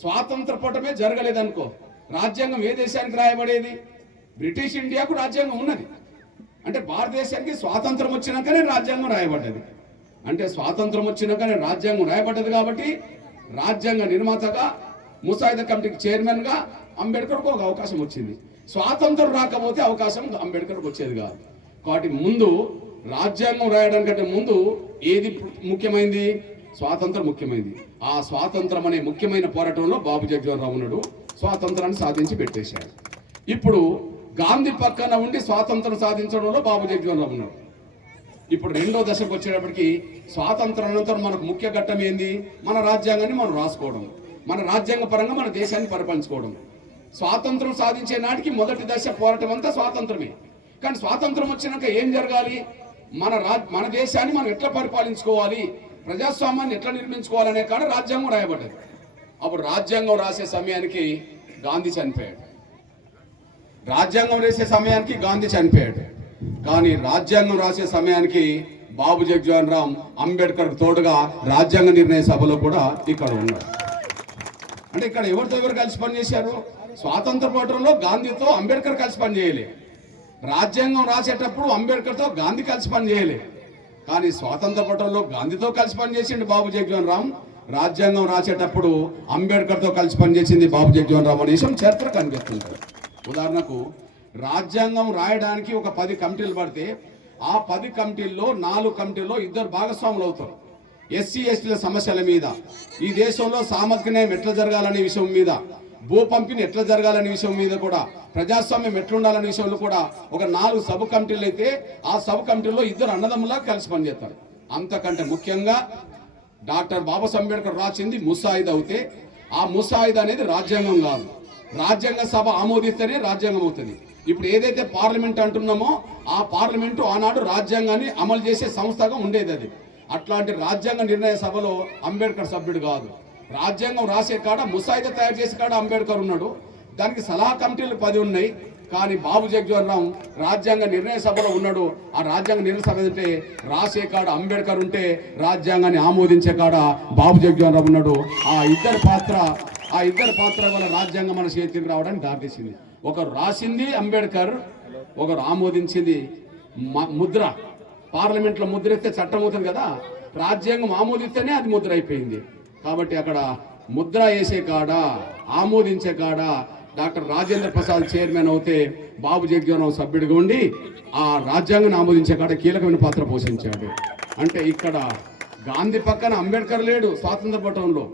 స్వాతంత్ర పోరాటమే జరగలేదనుకో, రాజ్యాంగం ఏ దేశానికి రాయబడేది? బ్రిటిష్ ఇండియాకు రాజ్యాంగం ఉన్నది. అంటే భారతదేశానికి స్వాతంత్రం వచ్చినాకనే రాజ్యాంగం రాయబడ్డది. అంటే స్వాతంత్రం వచ్చినాకనే రాజ్యాంగం రాయబడ్డది. కాబట్టి రాజ్యాంగ నిర్మాతగా ముసాయిదా కమిటీకి చైర్మన్గా అంబేద్కర్కు ఒక అవకాశం వచ్చింది. స్వాతంత్రం రాకపోతే అవకాశం అంబేద్కర్కి వచ్చేది కాదు. కాబట్టి ముందు రాజ్యాంగం రాయడానికంటే ముందు ఏది ముఖ్యమైంది? స్వాతంత్రం ముఖ్యమైంది. ఆ స్వాతంత్రం అనే ముఖ్యమైన పోరాటంలో బాబు జగజీవన్ రావు ఉన్నాడు, స్వాతంత్రాన్ని సాధించి పెట్టేశాడు. ఇప్పుడు గాంధీ పక్కన ఉండి స్వాతంత్రం సాధించడంలో బాబు జగజీవన్ రావు ఉన్నాడు. ఇప్పుడు రెండో దశకు వచ్చేటప్పటికి స్వాతంత్రం అనంతరం మనకు ముఖ్య ఘట్టం ఏంది? మన రాజ్యాంగాన్ని మనం రాసుకోవడం, మన రాజ్యాంగ పరంగా మన దేశాన్ని పరిపాలించుకోవడం. స్వాతంత్రం సాధించే నాటికి మొదటి దశ పోరాటం అంతా స్వాతంత్రమే. కానీ స్వాతంత్రం వచ్చినాక ఏం జరగాలి? మన దేశాన్ని మనం ఎట్లా పరిపాలించుకోవాలి, ప్రజాస్వామ్యాన్ని ఎట్లా నిర్మించుకోవాలనే కాడ రాజ్యాంగం రాయబడ్డది. అప్పుడు రాజ్యాంగం రాసే సమయానికి గాంధీ చనిపోయాడు. రాజ్యాంగం రాసే సమయానికి గాంధీ చనిపోయాడు. కానీ రాజ్యాంగం రాసే సమయానికి బాబు జగ్జీవన్ రామ్ అంబేద్కర్ తోడుగా రాజ్యాంగ నిర్ణయ సభలో కూడా ఇక్కడ ఉన్నారు. అంటే ఇక్కడ ఎవరితో ఎవరు కలిసి పనిచేశారు? స్వాతంత్ర పోరాటంలో గాంధీతో అంబేద్కర్ కలిసి పనిచేయలే. రాజ్యాంగం రాసేటప్పుడు అంబేద్కర్తో గాంధీ కలిసి పనిచేయలే. కానీ స్వాతంత్ర పోరాటంలో గాంధీతో కలిసి పనిచేసిండు బాబు జగ్జీవన్ రామ్. రాజ్యాంగం రాసేటప్పుడు అంబేద్కర్తో కలిసి పనిచేసింది బాబు జగ్జీవన్ రామ్ అనే విషయం చరిత్ర కనిపిస్తుంటారు. ఉదాహరణకు రాజ్యాంగం రాయడానికి ఒక 10 కమిటీలు పడితే ఆ 10 కమిటీల్లో 4 కమిటీల్లో 2 భాగస్వాములు అవుతారు. ఎస్సీ ఎస్టీల సమస్యల మీద, ఈ దేశంలో సామాజిక న్యాయం ఎట్లా జరగాలనే విషయం మీద, భూ పంపిణీ ఎట్లా జరగాలనే విషయం మీద కూడా, ప్రజాస్వామ్యం ఎట్లుండాలనే విషయంలో కూడా ఒక 4 సబ్ కమిటీలు అయితే ఆ సబ్ కమిటీల్లో 2 అన్నదమ్ములా కలిసి పనిచేస్తారు. అంతకంటే ముఖ్యంగా డాక్టర్ బాబాసాహెబ్ అంబేద్కర్ రాసింది ముసాయిదా అవుతే ఆ ముసాయిదా అనేది రాజ్యాంగం కాదు. రాజ్యాంగ సభ ఆమోదిస్తేనే రాజ్యాంగం అవుతుంది. ఇప్పుడు ఏదైతే పార్లమెంట్ అంటున్నామో ఆ పార్లమెంటు ఆనాడు రాజ్యాంగాన్ని అమలు చేసే సంస్థగా ఉండేది. అది అట్లాంటి రాజ్యాంగ నిర్ణయ సభలో అంబేద్కర్ సభ్యుడు కాదు. రాజ్యాంగం రాసే కాడ, ముసాయిదా తయారు చేసే కాడ అంబేద్కర్ ఉన్నాడు. దానికి సలహా కమిటీలు 10 ఉన్నాయి. కానీ బాబు జగ్జీవన్ రామ్ రాజ్యాంగ నిర్ణయ సభలో ఉన్నాడు. ఆ రాజ్యాంగ నిర్ణయ సభ అంటే రాసే కాడ అంబేద్కర్ ఉంటే రాజ్యాంగాన్ని ఆమోదించే కాడ బాబు జగ్జీవన్ రామ్ ఉన్నాడు. ఆ ఇద్దరు పాత్ర వల్ల రాజ్యాంగం మన చేతికి రావడానికి దారితీసింది. ఒకరు రాసింది అంబేద్కర్, ఒకరు ఆమోదించింది. ముద్ర పార్లమెంట్లో ముద్ర ఇస్తే చట్టం అవుతుంది కదా, రాజ్యాంగం ఆమోదిస్తేనే అది ముద్ర అయిపోయింది. కాబట్టి అక్కడ ముద్ర వేసే కాడ, ఆమోదించే కాడ డాక్టర్ రాజేంద్ర ప్రసాద్ చైర్మన్ అవుతే బాబు జగ్జీవన్ రామ్ సభ్యుడిగా ఉండి ఆ రాజ్యాంగాన్ని ఆమోదించే కాడ కీలకమైన పాత్ర పోషించాడు. అంటే ఇక్కడ గాంధీ పక్కన అంబేద్కర్ లేడు. స్వాతంత్ర పోరాటంలో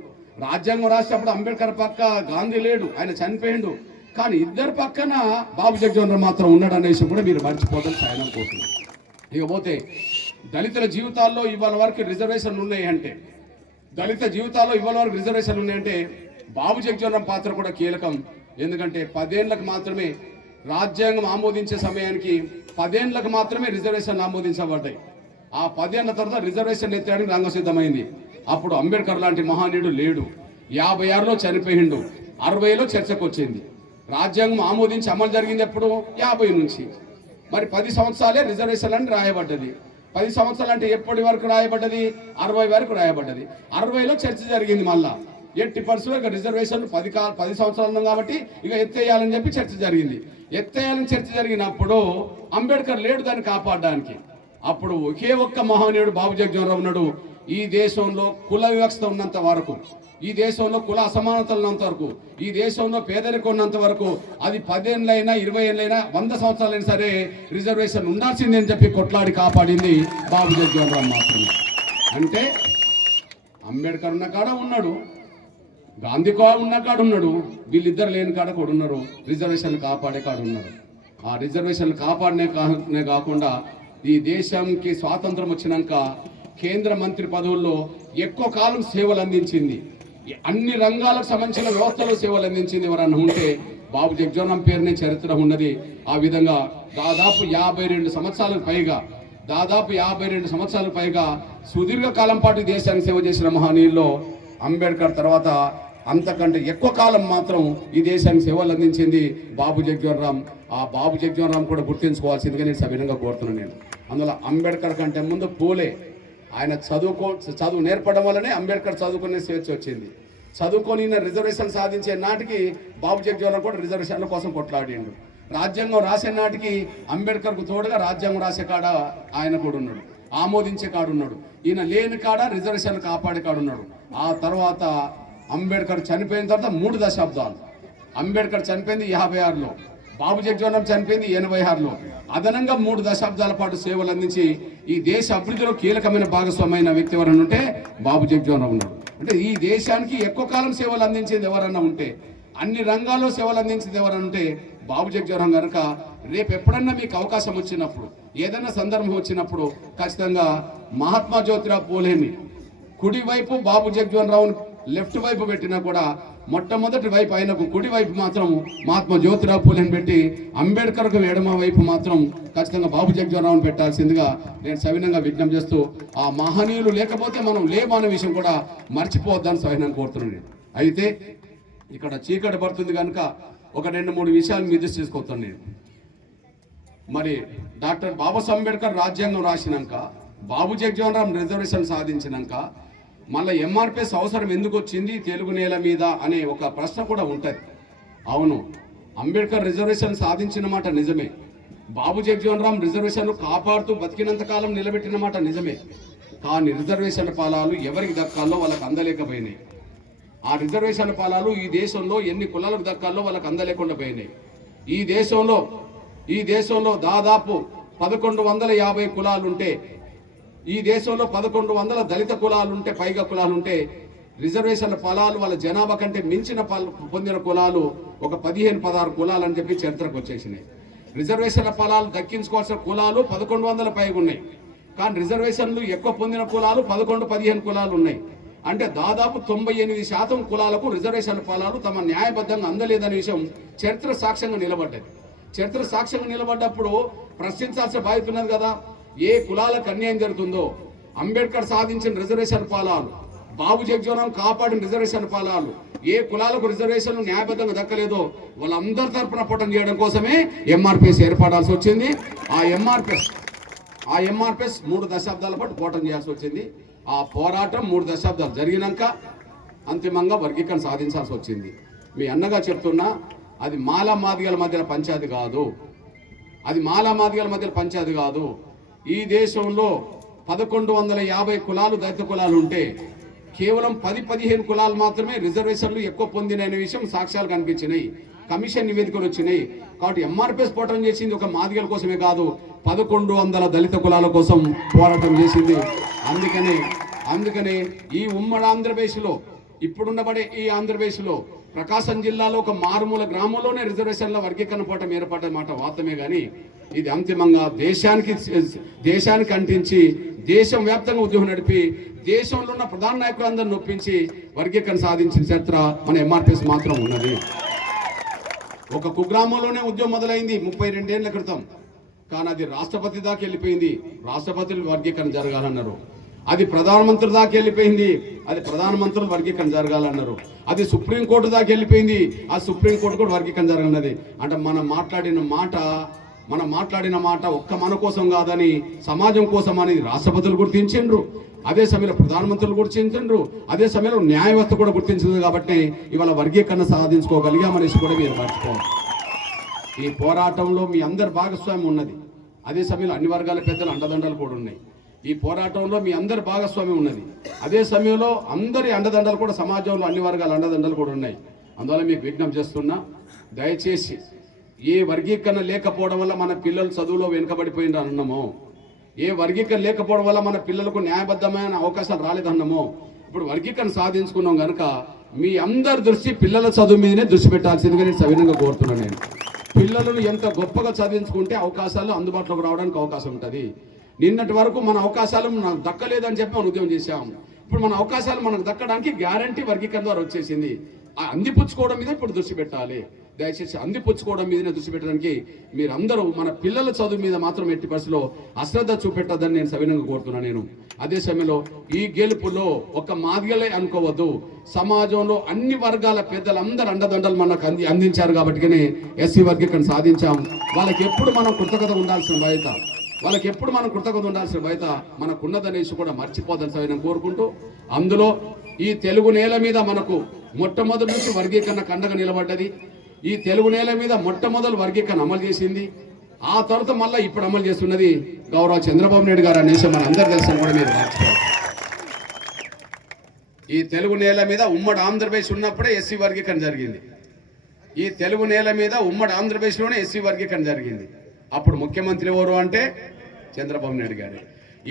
రాజ్యాంగం రాసేటప్పుడు అంబేద్కర్ పక్క గాంధీ లేడు, ఆయన చనిపోయిండు. కానీ ఇద్దరు పక్కన బాబు జగ్జీవన్ రామ్ మాత్రం ఉన్నాడు అనే విషయం కూడా మీరు మర్చిపోతారు సాయనం కోరుతున్నారు. ఇకపోతే దళితుల జీవితాల్లో ఇవాళ వరకు రిజర్వేషన్లు ఉన్నాయంటే, బాబు జగ్జీవన్ రామ్ పాత్ర కూడా కీలకం. ఎందుకంటే 10 ఏళ్ళకు మాత్రమే రాజ్యాంగం ఆమోదించే సమయానికి 10 ఏళ్ళకు మాత్రమే రిజర్వేషన్లు ఆమోదించబడ్డాయి. ఆ 10 ఏళ్ళ తర్వాత రిజర్వేషన్ ఎత్తడానికి రంగం సిద్ధమైంది. అప్పుడు అంబేద్కర్ లాంటి మహానీయుడు లేడు. 56లో చనిపోయిండు, 60లో చర్చకు వచ్చింది. రాజ్యాంగం ఆమోదించి అమలు జరిగింది ఎప్పుడు? 50 నుంచి. మరి 10 సంవత్సరాలే రిజర్వేషన్ అని రాయబడ్డది. 10 సంవత్సరాలు అంటే ఎప్పటి వరకు రాయబడ్డది? 60 వరకు రాయబడ్డది. 60లో చర్చ జరిగింది. మళ్ళా ఎట్టి పరిస్థితుల్లో ఇక రిజర్వేషన్ 10 సంవత్సరాలు ఉన్నాం కాబట్టి ఇక ఎత్తేయాలని చెప్పి చర్చ జరిగింది. ఎత్తేయాలని చర్చ జరిగినప్పుడు అంబేద్కర్ లేడు దాన్ని కాపాడడానికి. అప్పుడు ఒకే ఒక్క మహానీయుడు బాబు జగ్జీవన్ రామ్ ఉన్నాడు. ఈ దేశంలో కుల వివక్షత ఉన్నంత వరకు, ఈ దేశంలో కుల అసమానతలు ఉన్నంత వరకు, ఈ దేశంలో పేదరికం ఉన్నంత వరకు, అది 10 ఏళ్ళైనా 20 ఏళ్ళైనా 100 సంవత్సరాలైనా సరే రిజర్వేషన్ ఉండాల్సిందే అని చెప్పి కొట్లాడి కాపాడింది బాబు జగ్జీవన్ రామ్ మాత్రమే. అంటే అంబేద్కర్ ఉన్న కాడ ఉన్నాడు, గాంధీ ఉన్న కాడ ఉన్నాడు, వీళ్ళిద్దరు లేని కాడ కూడా ఉన్నారు, రిజర్వేషన్లు కాపాడే కాడ ఉన్నారు. ఆ రిజర్వేషన్లు కాపాడనే కాకుండా ఈ దేశానికి స్వాతంత్రం వచ్చినాక కేంద్ర మంత్రి పదవుల్లో ఎక్కువ కాలం సేవలు అందించింది, అన్ని రంగాలకు సంబంధించిన వ్యవస్థలో సేవలు అందించింది ఎవరన్నా ఉంటే బాబు జగ్జీవన్ రామ్ పేరునే చరిత్ర ఉన్నది. ఆ విధంగా దాదాపు 52 సంవత్సరాలకు పైగా సుదీర్ఘకాలం పాటు దేశానికి సేవ చేసిన మహనీయుల్లో అంబేద్కర్ తర్వాత అంతకంటే ఎక్కువ కాలం మాత్రం ఈ దేశానికి సేవలు అందించింది బాబు జగ్జీవన్ రామ్. ఆ బాబు జగ్జీవన్ రామ్ కూడా గుర్తించుకోవాల్సిందిగా నేను సవినంగా కోరుతున్నాను. నేను అందులో అంబేద్కర్ కంటే ముందు పూలే, ఆయన చదువు నేర్పడం వల్లనే అంబేద్కర్ చదువుకునే స్వేచ్ఛ వచ్చింది. చదువుకొని రిజర్వేషన్ సాధించే నాటికి బాబు జగ్జీవన్ రామ్ కూడా రిజర్వేషన్ల కోసం కొట్లాడిండు. రాజ్యాంగం రాసే నాటికి అంబేద్కర్కు తోడుగా రాజ్యాంగం రాసే కాడ ఆయన కూడా ఉన్నాడు, ఆమోదించే కాడున్నాడు. ఈయన లేని కాడ రిజర్వేషన్లు కాపాడే కాడున్నాడు. ఆ తర్వాత అంబేద్కర్ చనిపోయిన తర్వాత 3 దశాబ్దాలు, అంబేద్కర్ చనిపోయింది 56లో, బాబు జగ్జీవన్ రామ్ చనిపోయింది 86లో. అదనంగా 3 దశాబ్దాల పాటు సేవలు అందించి ఈ దేశ అభివృద్ధిలో కీలకమైన భాగస్వామైన వ్యక్తి ఎవరన్నా ఉంటే బాబు జగ్జీవన్ రామ్ ఉన్నాడు. అంటే ఈ దేశానికి ఎక్కువ కాలం సేవలు అందించేది ఎవరన్నా ఉంటే, అన్ని రంగాల్లో సేవలు అందించేది ఎవరన్నా ఉంటే బాబు జగ్జీవన్ రామ్ కనుక రేపు ఎప్పుడన్నా మీకు అవకాశం వచ్చినప్పుడు, ఏదైనా సందర్భం వచ్చినప్పుడు ఖచ్చితంగా మహాత్మా జ్యోతిరావు పూలేని కుడివైపు బాబు జగ్జీవన్ రావుని లెఫ్ట్ వైపు పెట్టినా కూడా మొట్టమొదటి వైపు ఆయనకు కుడి వైపు మాత్రం మహాత్మా జ్యోతిరావు పూలేని పెట్టి అంబేద్కర్కు ఎడమ వైపు మాత్రం ఖచ్చితంగా బాబు జగ్జీవన్ రావుని పెట్టాల్సిందిగా నేను సవినంగా విజ్ఞప్తి చేస్తూ, ఆ మహనీయులు లేకపోతే మనం లేమనే విషయం కూడా మర్చిపోవద్దని సవినంగా కోరుతున్నాను. అయితే ఇక్కడ చీకటి పడుతుంది కనుక ఒక 2-3 విషయాలు మీ దృష్టి తీసుకొస్తాను. నేను మరి డాక్టర్ బాబాసాహెబ్ అంబేద్కర్ రాజ్యాంగం రాసినాక, బాబు జగజ్జీవన్ రామ్ రిజర్వేషన్ సాధించినాక మళ్ళీ ఎంఆర్పిఎస్ అవసరం ఎందుకు వచ్చింది తెలుగు నేల మీద అనే ఒక ప్రశ్న కూడా ఉంటుంది. అవును, అంబేద్కర్ రిజర్వేషన్ సాధించిన మాట నిజమే. బాబు జగజ్జీవన్ రామ్ రిజర్వేషన్లు కాపాడుతూ బతికినంత కాలం నిలబెట్టిన మాట నిజమే. కానీ రిజర్వేషన్ ఫలాలు ఎవరికి దక్కాలో వాళ్ళకి అందలేకపోయినాయి. ఆ రిజర్వేషన్ ఫలాలు ఈ దేశంలో ఎన్ని కులాలకు దక్కాలో వాళ్ళకి అందలేకుండా పోయినాయి. ఈ దేశంలో దాదాపు 1150 కులాలుంటే, ఈ దేశంలో 1100 దళిత కులాలుంటే, పైగా కులాలుంటే, రిజర్వేషన్ ఫలాలు వాళ్ళ జనాభా కంటే మించిన పొందిన కులాలు ఒక 15-16 కులాలు అని చెప్పి చరిత్రకు వచ్చేసినాయి. రిజర్వేషన్ల ఫలాలు దక్కించుకోవాల్సిన కులాలు 1100 పైగా ఉన్నాయి. కానీ రిజర్వేషన్లు ఎక్కువ పొందిన కులాలు 11-15 కులాలు ఉన్నాయి. అంటే దాదాపు 98% కులాలకు రిజర్వేషన్ ఫలాలు తమ న్యాయబద్ధంగా అందలేదనే విషయం చరిత్ర సాక్ష్యంగా నిలబడ్డది. చరిత్ర సాక్ష్యంగా నిలబడ్డప్పుడు ప్రశ్నించాల్సిన బాధ్యత ఉన్నది కదా. ఏ కులాలకు అన్యాయం జరుగుతుందో, అంబేద్కర్ సాధించిన రిజర్వేషన్ ఫలాలు, బాబు జగజ్జీవన్ రామ్ కాపాడిన రిజర్వేషన్ ఫలాలు, ఏ కులాలకు రిజర్వేషన్లు న్యాయబద్ధంగా దక్కలేదో వాళ్ళందరి తరపున పోరాటం చేయడం కోసమే ఎంఆర్పిఎస్ ఏర్పడాల్సి వచ్చింది. ఆ ఎంఆర్పిఎస్ 3 దశాబ్దాల పాటు పోరాటం చేయాల్సి వచ్చింది. ఆ పోరాటం 3 దశాబ్దాలు జరిగినాక అంతిమంగా వర్గీకరణ సాధించాల్సి వచ్చింది. మీ అన్నగా చెప్తున్నా, అది మాలా మాదిగల మధ్యన పంచాయతీ కాదు. ఈ దేశంలో 1150 కులాలు దళిత కులాలు ఉంటే కేవలం 10-15 కులాలు మాత్రమే రిజర్వేషన్లు ఎక్కువ పొందిన విషయం సాక్ష్యాలు కనిపించినాయి, కమిషన్ నివేదికలు వచ్చినాయి. కాబట్టి ఎంఆర్పిఎస్ పోరాటం చేసింది ఒక మాదిగల కోసమే కాదు, 1100 దళిత కులాల కోసం పోరాటం చేసింది. అందుకనే ఈ ఉమ్మడి ఆంధ్రప్రదేశ్లో, ఇప్పుడున్నబడే ఈ ఆంధ్రప్రదేశ్లో ప్రకాశం జిల్లాలో ఒక మారుమూల గ్రామంలోనే రిజర్వేషన్ల వర్గీకరణ పోరాటం ఏర్పడ్డ మాట వాస్తవమే. కానీ ఇది అంతిమంగా దేశానికి అంటించి దేశం వ్యాప్తంగా ఉద్యమం నడిపి దేశంలో ఉన్న ప్రధాన నాయకులందరిని నొప్పించి వర్గీకరణ సాధించిన చరిత్ర మన ఎంఆర్పిఎస్ మాత్రం ఉన్నది. ఒక కుగ్రామంలోనే ఉద్యమం మొదలైంది 32 ఏళ్ల క్రితం. కానీ అది రాష్ట్రపతి దాకా వెళ్ళిపోయింది. రాష్ట్రపతులు వర్గీకరణ జరగాలన్నారు. అది ప్రధానమంత్రి దాకా వెళ్ళిపోయింది. అది ప్రధానమంత్రులు వర్గీకరణ జరగాలన్నారు. అది సుప్రీంకోర్టు దాకా వెళ్ళిపోయింది. ఆ సుప్రీంకోర్టు కూడా వర్గీకరణ జరగన్నది. అంటే మనం మాట్లాడిన మాట ఒక్క మన కోసం కాదని సమాజం కోసం అనేది రాష్ట్రపతులు గుర్తించిండ్రు. అదే సమయంలో ప్రధానమంత్రులు గుర్తించిండ్రు. అదే సమయంలో న్యాయ వ్యవస్థ కూడా గుర్తించింది. కాబట్టి ఇవాళ వర్గీకరణ సాధించుకోగలిగామనేసి కూడా మీరు మర్చిపోవాలి. ఈ పోరాటంలో మీ అందరి భాగస్వామ్యం ఉన్నది. అదే సమయంలో అన్ని వర్గాల పెద్దలు అండదండలు కూడా ఉన్నాయి. ఈ పోరాటంలో మీ అందరి భాగస్వామ్యం ఉన్నది. అదే సమయంలో అందరి అండదండలు కూడా, సమాజంలో అన్ని వర్గాల అండదండలు కూడా ఉన్నాయి. అందువల్ల మీకు విజ్ఞప్తి చేస్తున్నా, దయచేసి ఏ వర్గీకరణ లేకపోవడం వల్ల మన పిల్లలు చదువులో వెనుకబడిపోయిన అన్నమో, ఏ వర్గీకరణ లేకపోవడం వల్ల మన పిల్లలకు న్యాయబద్ధమైన అవకాశాలు రాలేదన్నమో, ఇప్పుడు వర్గీకరణ సాధించుకున్నాం కనుక మీ అందరి దృష్టి పిల్లల చదువు మీదనే దృష్టి పెట్టాల్సిందిగా నేను సవినంగా కోరుతున్నాను. నేను పిల్లలను ఎంత గొప్పగా చదివించుకుంటే అవకాశాలు అందుబాటులోకి రావడానికి అవకాశం ఉంటుంది. నిన్నటి వరకు మన అవకాశాలు నాకు దక్కలేదని చెప్పి మనం ఉద్యమం చేశాం. ఇప్పుడు మన అవకాశాలు మనకు దక్కడానికి గ్యారంటీ వర్గీకరణ ద్వారా వచ్చేసింది. ఆ అందిపుచ్చుకోవడం మీద ఇప్పుడు దృష్టి పెట్టాలి. దయచేసి అందిపుచ్చుకోవడం మీదనే దృష్టి పెట్టడానికి మీరందరూ మన పిల్లల చదువు మీద మాత్రం ఎట్టి పరిస్థితిలో అశ్రద్ధ చూపెట్టద్దని నేను సవినంగా కోరుతున్నాను. నేను అదే సమయంలో ఈ గెలుపులో ఒక మాదిగలే అనుకోవద్దు, సమాజంలో అన్ని వర్గాల పెద్దలందరూ అండదండలు మనకు అందించారు. కాబట్టి ఎస్సీ వర్గీకరణ సాధించాం. వాళ్ళకి ఎప్పుడు మనం కృతజ్ఞత ఉండాల్సిన బాధ్యత మనకున్నదనేసి కూడా మర్చిపోదని సవినంగా కోరుకుంటూ, అందులో ఈ తెలుగు నేల మీద మనకు మొట్టమొదటి నుంచి వర్గీకరణ కండగా నిలబడ్డది. ఈ తెలుగు నేల మీద మొట్టమొదటి వర్గీకరణ అమలు చేసింది. ఆ తర్వాత మళ్ళీ ఇప్పుడు అమలు చేస్తున్నది గౌరవ చంద్రబాబు నాయుడు గారు అనేసి మన అందరి తెలుసు కూడా మీరు మర్చిపోవాలి. ఈ తెలుగు నేల మీద ఉమ్మడి ఆంధ్రప్రదేశ్ ఉన్నప్పుడే ఎస్సీ వర్గీకరణ జరిగింది. ఈ తెలుగు నేల మీద ఉమ్మడి ఆంధ్రప్రదేశ్లోనే ఎస్సీ వర్గీకరణ జరిగింది. అప్పుడు ముఖ్యమంత్రి ఎవరు అంటే చంద్రబాబు నాయుడు గారు.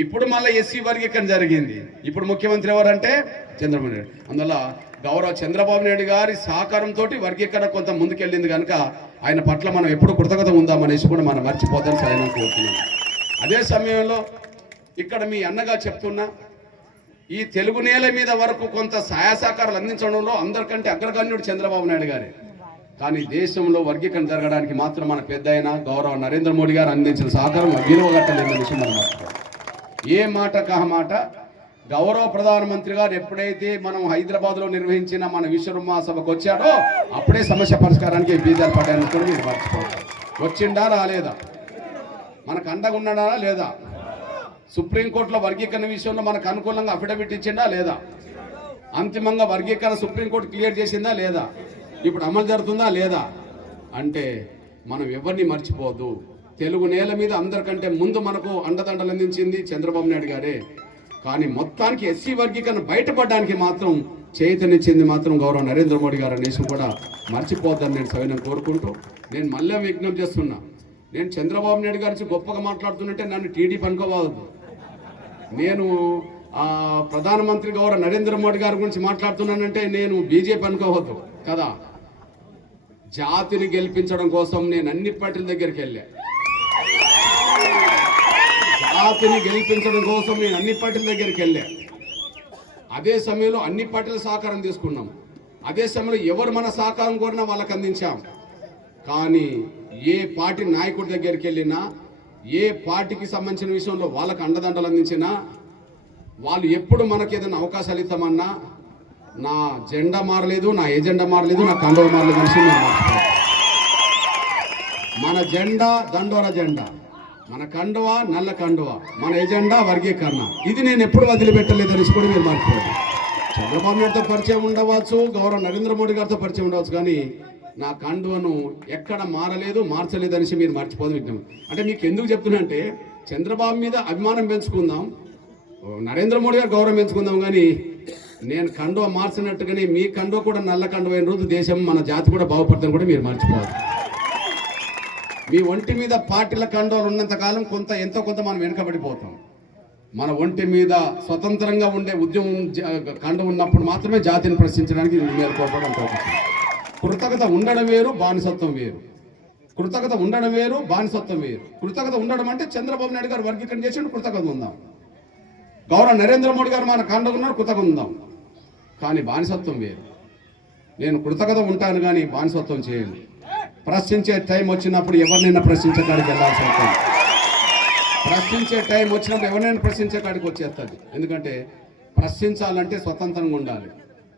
ఇప్పుడు మళ్ళీ ఎస్సీ వర్గీకరణ జరిగింది. ఇప్పుడు ముఖ్యమంత్రి ఎవరంటే చంద్రబాబు నాయుడు. అందువల్ల గౌరవ చంద్రబాబు నాయుడు గారి సహకారంతో వర్గీకరణ కొంత ముందుకెళ్ళింది కనుక ఆయన పట్ల మనం ఎప్పుడు కృతజ్ఞత ఉందామనేసి కూడా మనం మర్చిపోతామని సరైన కోరుతున్నాం. అదే సమయంలో ఇక్కడ మీ అన్నగా చెప్తున్నా, ఈ తెలుగు నేల మీద వరకు కొంత సహాయ సహకారాలు అందించడంలో అందరికంటే అగ్రగణ్యుడు చంద్రబాబు నాయుడు గారే. కానీ దేశంలో వర్గీకరణ జరగడానికి మాత్రం మన పెద్ద అయిన గౌరవ నరేంద్ర మోడీ గారు అందించిన సహకారం విలువగట్టలేని విషయం మనం మర్చిపోవాలి. ఏ మాట మాట గౌరవ ప్రధానమంత్రి గారు ఎప్పుడైతే మనం హైదరాబాద్లో నిర్వహించిన మన విశ్వకర్మ సభకు వచ్చాడో అప్పుడే సమస్య పరిష్కారానికి బీజాలు పడ్డాయని కూడా మీరు మర్చిపోవాలి. వచ్చిండా రాలేదా? మనకు అండగా ఉన్నాడా లేదా? సుప్రీంకోర్టులో వర్గీకరణ విషయంలో మనకు అనుకూలంగా అఫిడవిట్ ఇచ్చిందా లేదా? అంతిమంగా వర్గీకరణ సుప్రీంకోర్టు క్లియర్ చేసిందా లేదా? ఇప్పుడు అమలు జరుగుతుందా లేదా? అంటే మనం ఎవరిని మర్చిపోవద్దు. తెలుగు నేల మీద అందరికంటే ముందు మనకు అండదండలు అందించింది చంద్రబాబు నాయుడు గారే. కానీ మొత్తానికి ఎస్సీ వర్గీకరణ బయటపడడానికి మాత్రం చైతన్యనిచ్చింది మాత్రం గౌరవ నరేంద్ర మోడీ గారు అనేసి కూడా మర్చిపోద్దని నేను సవినం కోరుకుంటూ నేను మళ్ళీ విజ్ఞప్తి చేస్తున్నా. నేను చంద్రబాబు నాయుడు గారి గురించి గొప్పగా మాట్లాడుతున్నట్టే నన్ను టీడీపీ అనుకోవద్దు. నేను ప్రధానమంత్రి గౌరవ నరేంద్ర మోడీ గారి గురించి మాట్లాడుతున్నానంటే నేను బీజేపీ అనుకోవద్దు కదా. జాతిని గెలిపించడం కోసం నేను అన్ని పార్టీల దగ్గరికి వెళ్ళా. జాతిని గెలిపించడం కోసం నేను అన్ని పార్టీల దగ్గరికి వెళ్ళా. అదే సమయంలో అన్ని పార్టీల సహకారం తీసుకున్నాం. అదే సమయంలో ఎవరు మన సహకారం కోరినా వాళ్ళకి అందించాం. కానీ ఏ పార్టీ నాయకుడి దగ్గరికి వెళ్ళినా, ఏ పార్టీకి సంబంధించిన విషయంలో వాళ్ళకి అండదండలు అందించినా, వాళ్ళు ఎప్పుడు మనకి ఏదైనా అవకాశాలు ఇస్తామన్నా నా జెండా మారలేదు, నా ఎజెండా మారలేదు, నా కండువ మారలేదు అనేసి నేను మర్చిపోయాను. మన జెండా దండోర జెండా, మన కండువ నల్ల కండువ, మన ఎజెండా వర్గీకరణ. ఇది నేను ఎప్పుడు వదిలిపెట్టలేదు అనేసి కూడా మీరు మర్చిపోయారు. చంద్రబాబు నాయుడుతో పరిచయం ఉండవచ్చు, గౌరవ నరేంద్ర మోడీ గారితో పరిచయం ఉండవచ్చు, కానీ నా కండువను ఎక్కడ మారలేదు, మార్చలేదు అనేసి మీరు మర్చిపోదు విజ్ఞప్తి. అంటే మీకు ఎందుకు చెప్తున్నా అంటే చంద్రబాబు మీద అభిమానం పెంచుకుందాం, నరేంద్ర మోడీ గారు గౌరవం పెంచుకుందాం, కానీ నేను కండువ మార్చినట్టుగానే మీ కండువ కూడా నల్ల కండువ అయిన రోజు దేశం మన జాతి కూడా బాగుపడుతుంది కూడా మీరు మర్చిపోదు. మీ ఒంటి మీద పార్టీల కండువలు ఉన్నంతకాలం ఎంతో కొంత మనం వెనుకబడిపోతాం. మన ఒంటి మీద స్వతంత్రంగా ఉండే ఉద్యమం కండువ ఉన్నప్పుడు మాత్రమే జాతిని ప్రశ్నించడానికి మేలుకోవడం. కృతజ్ఞత ఉండడం వేరు, బానిసత్వం వేరు. కృతజ్ఞత ఉండడం వేరు, బానిసత్వం వేరు. కృతజ్ఞత ఉండడం అంటే చంద్రబాబు నాయుడు గారు వర్గీకరణ చేసి కృతజ్ఞత ఉందాం. గౌరవ నరేంద్ర మోడీ గారు మన కండువ ఉన్నారు, కృతజ్ఞత ఉందాం. కానీ బానిసత్వం వేరు. నేను కృతజ్ఞత ఉంటాను కానీ బానిసత్వం చేయను. ప్రశ్నించే టైం వచ్చినప్పుడు ఎవరినైనా ప్రశ్నించే కాడికి వెళ్ళాల్సి ఉంటుంది. ప్రశ్నించే టైం వచ్చినప్పుడు ఎవరినైనా ప్రశ్నించే కాడికి వచ్చేస్తుంది. ఎందుకంటే ప్రశ్నించాలంటే స్వతంత్రంగా ఉండాలి.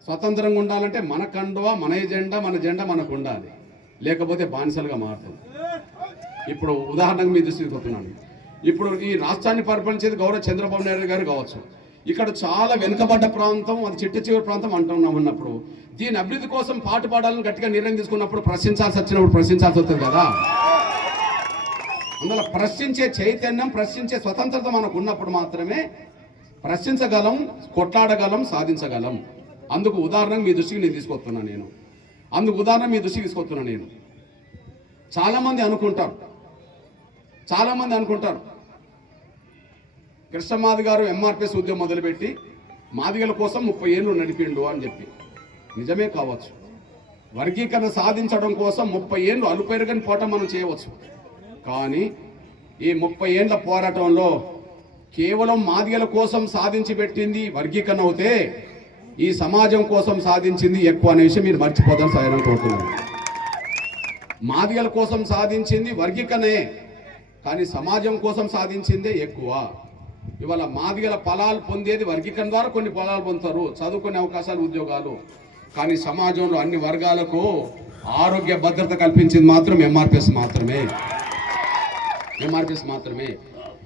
స్వతంత్రంగా ఉండాలంటే మన కండువ, మన ఎజెండా, మన జెండా మనకు ఉండాలి. లేకపోతే బానిసలుగా మారుతుంది. ఇప్పుడు ఉదాహరణకు మీ దృష్టికి వస్తున్నాను. ఇప్పుడు ఈ రాష్ట్రాన్ని పరిపాలించేది గౌరవ చంద్రబాబు నాయుడు గారు కావచ్చు. ఇక్కడ చాలా వెనుకబడ్డ ప్రాంతం, అది చిట్ట చివరి ప్రాంతం అంటున్నాం అన్నప్పుడు దీని అభివృద్ధి కోసం పాటుపడాలని గట్టిగా నిర్ణయం తీసుకున్నప్పుడు ప్రశ్నించాల్సి వచ్చినప్పుడు ప్రశ్నించాల్సి వస్తుంది కదా. అందులో ప్రశ్నించే చైతన్యం, ప్రశ్నించే స్వతంత్రత మనకు ఉన్నప్పుడు మాత్రమే ప్రశ్నించగలం, కొట్లాడగలం, సాధించగలం. అందుకు ఉదాహరణ మీ దృష్టికి నేను తీసుకొస్తున్నాను. నేను చాలామంది అనుకుంటారు కృష్ణమాది గారు ఎంఆర్పిఎస్ ఉద్యమం మొదలుపెట్టి మాదిగల కోసం 30 ఏళ్ళు నడిపిండు అని చెప్పి. నిజమే కావచ్చు. వర్గీకరణ సాధించడం కోసం 30 ఏళ్ళు అలుపెరగని పోరాటం మనం చేయవచ్చు. కానీ ఈ 30 ఏళ్ల పోరాటంలో కేవలం మాదిగల కోసం సాధించి పెట్టింది వర్గీకరణ అవుతే ఈ సమాజం కోసం సాధించింది ఎక్కువ అనే విషయం మీరు మర్చిపోతాను సాయం కోరుతున్నాను. మాదిగల కోసం సాధించింది వర్గీకరణే, కానీ సమాజం కోసం సాధించిందే ఎక్కువ. ఇవాళ మాదిగల ఫలాలు పొందేది వర్గీకరణ ద్వారా కొన్ని ఫలాలు పొందుతారు, చదువుకునే అవకాశాలు, ఉద్యోగాలు. కానీ సమాజంలో అన్ని వర్గాలకు ఆరోగ్య భద్రత కల్పించింది మాత్రం ఎంఆర్పిఎస్ మాత్రమే.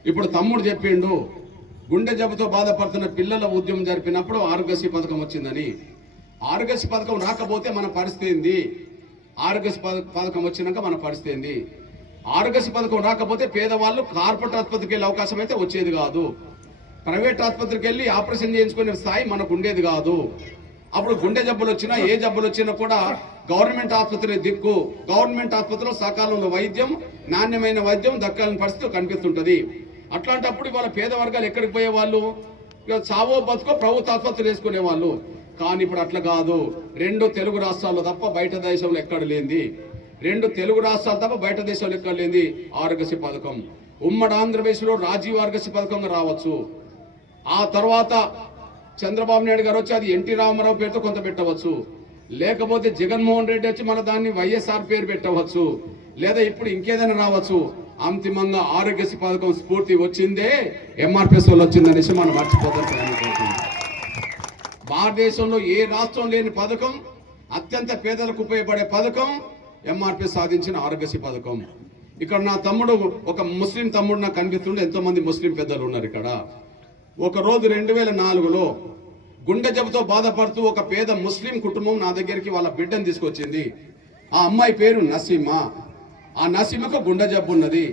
ఇప్పుడు తమ్ముడు చెప్పిండు, గుండె జబ్బుతో బాధపడుతున్న పిల్లల ఉద్యమం జరిపినప్పుడు ఆరోగ్యశ్రీ పథకం వచ్చిందని. ఆరోగ్యశ్రీ పథకం రాకపోతే మన పరిస్థితి ఏంది? ఆరోగ్యశ్రీ పథకం వచ్చినాక మన పరిస్థితి ఏంది? ఆరోగ్యశ్రీ పథకం రాకపోతే పేదవాళ్ళు కార్పొరేట్ ఆసుపత్రికి వెళ్ళే అవకాశం అయితే వచ్చేది కాదు. ప్రైవేట్ ఆసుపత్రికి వెళ్ళి ఆపరేషన్ చేయించుకునే స్థాయి మనకు ఉండేది కాదు. అప్పుడు గుండె జబ్బులు వచ్చినా, ఏ జబ్బులు వచ్చినా కూడా గవర్నమెంట్ ఆసుపత్రి దిక్కు. గవర్నమెంట్ ఆసుపత్రిలో సకాలంలో వైద్యం, నాణ్యమైన వైద్యం దక్కాలని పరిస్థితి కనిపిస్తుంటది. అట్లాంటప్పుడు ఇవాళ పేద వర్గాలు ఎక్కడికి పోయేవాళ్ళు? చావో బతుకో ప్రభుత్వ ఆసుపత్రులు వేసుకునేవాళ్ళు. కానీ ఇప్పుడు అట్లా కాదు. 2 తెలుగు రాష్ట్రాల్లో తప్ప బయట దేశంలో ఎక్కడ లేనిది, 2 తెలుగు రాష్ట్రాలు తప్ప బయట దేశంలో ఎక్కడ లేనిది ఆరోగ్యశ్రీ పథకం. ఉమ్మడి ఆంధ్రప్రదేశ్లో రాజీవ్ ఆరోగ్యశ్రీ పథకంగా రావచ్చు. ఆ తర్వాత చంద్రబాబు నాయుడు గారు వచ్చి అది ఎన్టీ రామారావు పేరుతో కొంత పెట్టవచ్చు, లేకపోతే జగన్మోహన్ రెడ్డి వచ్చి మన దాన్ని వైఎస్ఆర్ పేరు పెట్టవచ్చు, లేదా ఇప్పుడు ఇంకేదైనా రావచ్చు. అంతిమంగా ఆరోగ్యశ్రీ పథకం స్ఫూర్తి వచ్చిందే ఎంఆర్పిఎస్ వల్ల వచ్చిందనేసి మనం మర్చిపోతాం. భారతదేశంలో ఏ రాష్ట్రం లేని పథకం, అత్యంత పేదలకు ఉపయోగపడే పథకం ఎంఆర్పిఎస్ సాధించిన ఆరోగ్యశ్రీ పథకం. ఇక్కడ నా తమ్ముడు ఒక ముస్లిం తమ్ముడు నాకు కనిపిస్తుండే, ఎంతో మంది ముస్లిం పెద్దలు ఉన్నారు ఇక్కడ. ఒక రోజు 2004లో గుండె జబ్బుతో బాధపడుతూ ఒక పేద ముస్లిం కుటుంబం నా దగ్గరికి వాళ్ళ బిడ్డను తీసుకొచ్చింది. ఆ అమ్మాయి పేరు నసీమా. ఆ నసీమకు గుండె జబ్బు ఉన్నది.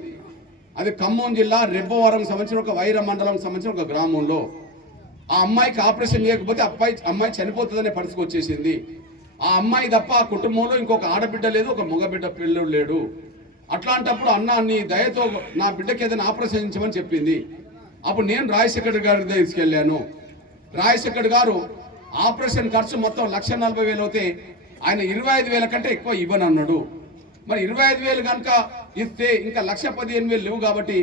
అది ఖమ్మం జిల్లా రెబ్బవరం సంబంధించిన ఒక వైర మండలం సంబంధించిన ఒక గ్రామంలో. ఆ అమ్మాయికి ఆపరేషన్ చేయకపోతే అమ్మాయి చనిపోతుందనే పరిస్థితికి వచ్చేసింది. ఆ అమ్మాయి తప్ప ఆ కుటుంబంలో ఇంకొక ఆడబిడ్డ లేదు, ఒక మగబిడ్డ పిల్లడు లేడు. అట్లాంటప్పుడు అన్న నీ దయతో నా బిడ్డకి ఏదైనా ఆపరేషన్ చేయించమని చెప్పింది. అప్పుడు నేను రాజశేఖర్ గారి తీసుకెళ్ళాను. రాజశేఖర్ గారు ఆపరేషన్ ఖర్చు మొత్తం 1,40,000 అవుతే ఆయన 25,000 కంటే ఎక్కువ ఇవ్వనన్నాడు. మరి 25,000 కనుక ఇస్తే ఇంకా 1,15,000 లేవు కాబట్టి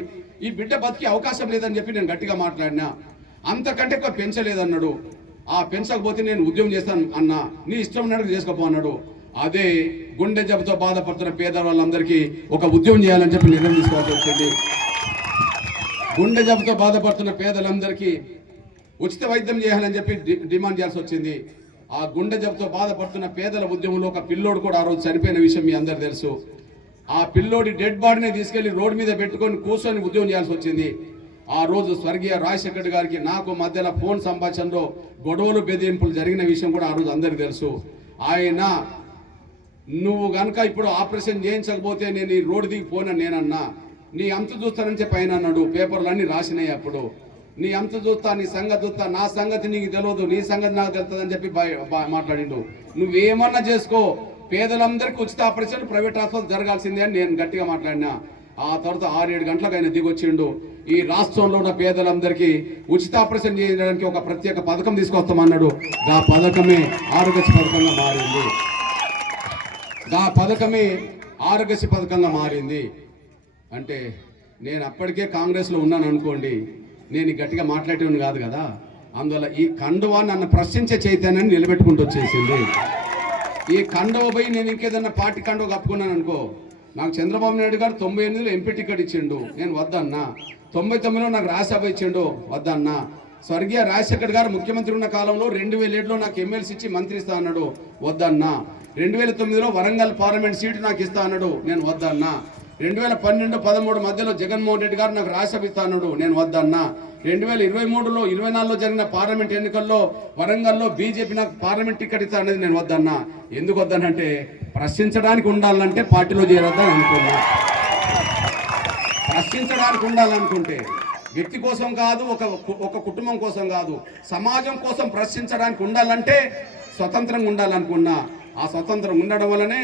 ఈ బిడ్డ బతికే అవకాశం లేదని చెప్పి నేను గట్టిగా మాట్లాడినా. అంతకంటే ఎక్కువ పెంచలేదన్నాడు. ఆ పెంచకపోతే నేను ఉద్యోగం చేస్తాను అన్నా, నీ ఇష్టం ఉన్నట్టు చేసుకోపో అన్నాడు. అదే గుండె జబ్బుతో బాధపడుతున్న పేదవాళ్ళందరికీ ఒక ఉద్యోగం చేయాలని చెప్పి నిర్ణయం తీసుకోవాల్సి వచ్చింది. గుండె జబ్బుతో బాధపడుతున్న పేదలందరికీ ఉచిత వైద్యం చేయాలని చెప్పి డిమాండ్ చేయాల్సి వచ్చింది. ఆ గుండె జబ్బుతో బాధపడుతున్న పేదల ఉద్యమంలో ఒక పిల్లోడు కూడా ఆ రోజు చనిపోయిన విషయం మీ అందరు తెలుసు. ఆ పిల్లోడి డెడ్ బాడీని తీసుకెళ్లి రోడ్డు మీద పెట్టుకొని కూర్చొని ఉద్యమం చేయాల్సి వచ్చింది. ఆ రోజు స్వర్గీయ రాజశేఖర్ గారికి నాకు మధ్యలో ఫోన్ సంభాషణలో గొడవలు బెదిరింపులు జరిగిన విషయం కూడా ఆ రోజు అందరికీ తెలుసు. ఆయన నువ్వు గనక ఇప్పుడు ఆపరేషన్ చేయించకపోతే నేను ఈ రోడ్డు దిగి పోనని నేనన్నా, నీ అంత చూస్తానని చెప్పి ఆయన అన్నాడు. పేపర్లు అన్ని రాసినాయి. అప్పుడు నీ అంత చూస్తా, నీ సంగతి చూస్తా, నా సంగతి నీకు తెలియదు, నీ సంగతి నాకు తెలుస్తుందని చెప్పి మాట్లాడిండు. నువ్వేమన్నా చేసుకో, పేదలందరికీ ఉచిత ఆపరేషన్ ప్రైవేట్ హాస్పిటల్ జరగాల్సిందే అని నేను గట్టిగా మాట్లాడినా. ఆ తర్వాత 6-7 గంటలకు ఆయన దిగొచ్చిండు. ఈ రాష్ట్రంలో ఉన్న పేదలందరికీ ఉచిత ఆపరేషన్ చేయడానికి ఒక ప్రత్యేక పథకం తీసుకొస్తామన్నాడు. ఆ పథకమే ఆరోగ్యశ్రీ పథకంగా మారింది. ఆ పథకమే ఆరోగ్యశ్రీ పథకంగా మారింది. అంటే నేను అప్పటికే కాంగ్రెస్లో ఉన్నాను అనుకోండి, నేను గట్టిగా మాట్లాడేవాడిని కాదు కదా. అందువల్ల ఈ కండువా నన్ను ప్రశ్నించే చైతన్యాన్ని నిలబెట్టుకుంటూ వచ్చేసింది. ఈ కండువ పోయి నేను ఇంకేదన్నా పార్టీ కండువ కప్పుకున్నాను అనుకో, నాకు చంద్రబాబు నాయుడు గారు 98లో ఎంపీ టికెట్ ఇచ్చిండు, నేను వద్దన్నా. 99లో నాకు రాజ్యసభ ఇచ్చిండు, వద్దన్నా. స్వర్గీయ రాజశేఖర్ గారు ముఖ్యమంత్రి ఉన్న కాలంలో 2007లో నాకు ఎమ్మెల్సీ ఇచ్చి మంత్రి ఇస్తా అన్నాడు, వద్దన్నా. 2009లో వరంగల్ పార్లమెంట్ సీటు నాకు ఇస్తా అన్నాడు, నేను వద్దన్నా. 2012-13 మధ్యలో జగన్మోహన్ రెడ్డి గారు నాకు రాజ్యసభ ఇస్తా అన్నాడు, నేను వద్దన్నా. 2023లో 24లో జరిగిన పార్లమెంట్ ఎన్నికల్లో వరంగల్లో బీజేపీ నాకు పార్లమెంట్ టికెట్ ఇస్తా అనేది నేను వద్దన్నా. ఎందుకు వద్దనంటే ప్రశ్నించడానికి ఉండాలంటే పార్టీలో చేరొద్దని అనుకున్నా. ప్రశ్నించడానికి ఉండాలనుకుంటే వ్యక్తి కోసం కాదు, ఒక కుటుంబం కోసం కాదు, సమాజం కోసం ప్రశ్నించడానికి ఉండాలంటే స్వతంత్రంగా ఉండాలనుకున్నా. ఆ స్వతంత్రం ఉండడం వల్లనే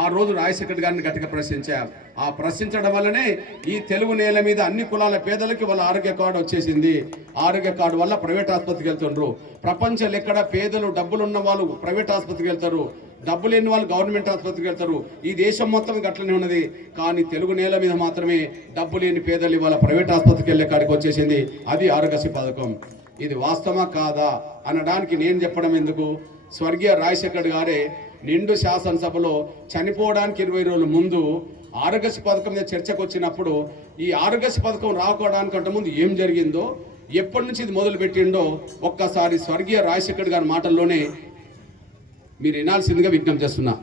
ఆ రోజు రాజశేఖర్ గారిని గట్టిగా ప్రశ్నించారు. ఆ ప్రశ్నించడం వల్లనే ఈ తెలుగు నేల మీద అన్ని కులాల పేదలకి వాళ్ళ ఆరోగ్య కార్డు వచ్చేసింది. ఆరోగ్య కార్డు వల్ల ప్రైవేట్ ఆసుపత్రికి వెళ్తుండ్రు. ప్రపంచంలో ఎక్కడ పేదలు డబ్బులున్న వాళ్ళు ప్రైవేట్ ఆసుపత్రికి వెళ్తారు, డబ్బు లేని వాళ్ళు గవర్నమెంట్ ఆసుపత్రికి వెళ్తారు. ఈ దేశం మొత్తం అట్లనే ఉన్నది. కానీ తెలుగు నేల మీద మాత్రమే డబ్బు లేని పేదలు ఇవాళ ప్రైవేట్ ఆసుపత్రికి వెళ్ళే కాడికి వచ్చేసింది. అది ఆరోగ్యశ్రీ పథకం. ఇది వాస్తవమా కాదా అనడానికి నేను చెప్పడం ఎందుకు, స్వర్గీయ రాజశేఖర్ గారే నిండు శాసనసభలో చనిపోవడానికి 20 రోజుల ముందు ఆరోగ్యశ్రీ పథకం మీద చర్చకు వచ్చినప్పుడు ఈ ఆరోగ్యశ్రీ పథకం రాకపోవడానికంటే ముందు ఏం జరిగిందో, ఎప్పటి నుంచి ఇది మొదలు పెట్టిండో ఒక్కసారి స్వర్గీయ రాజశేఖర్ గారి మాటల్లోనే మీరు వినాల్సిందిగా విజ్ఞప్తి చేస్తున్నా.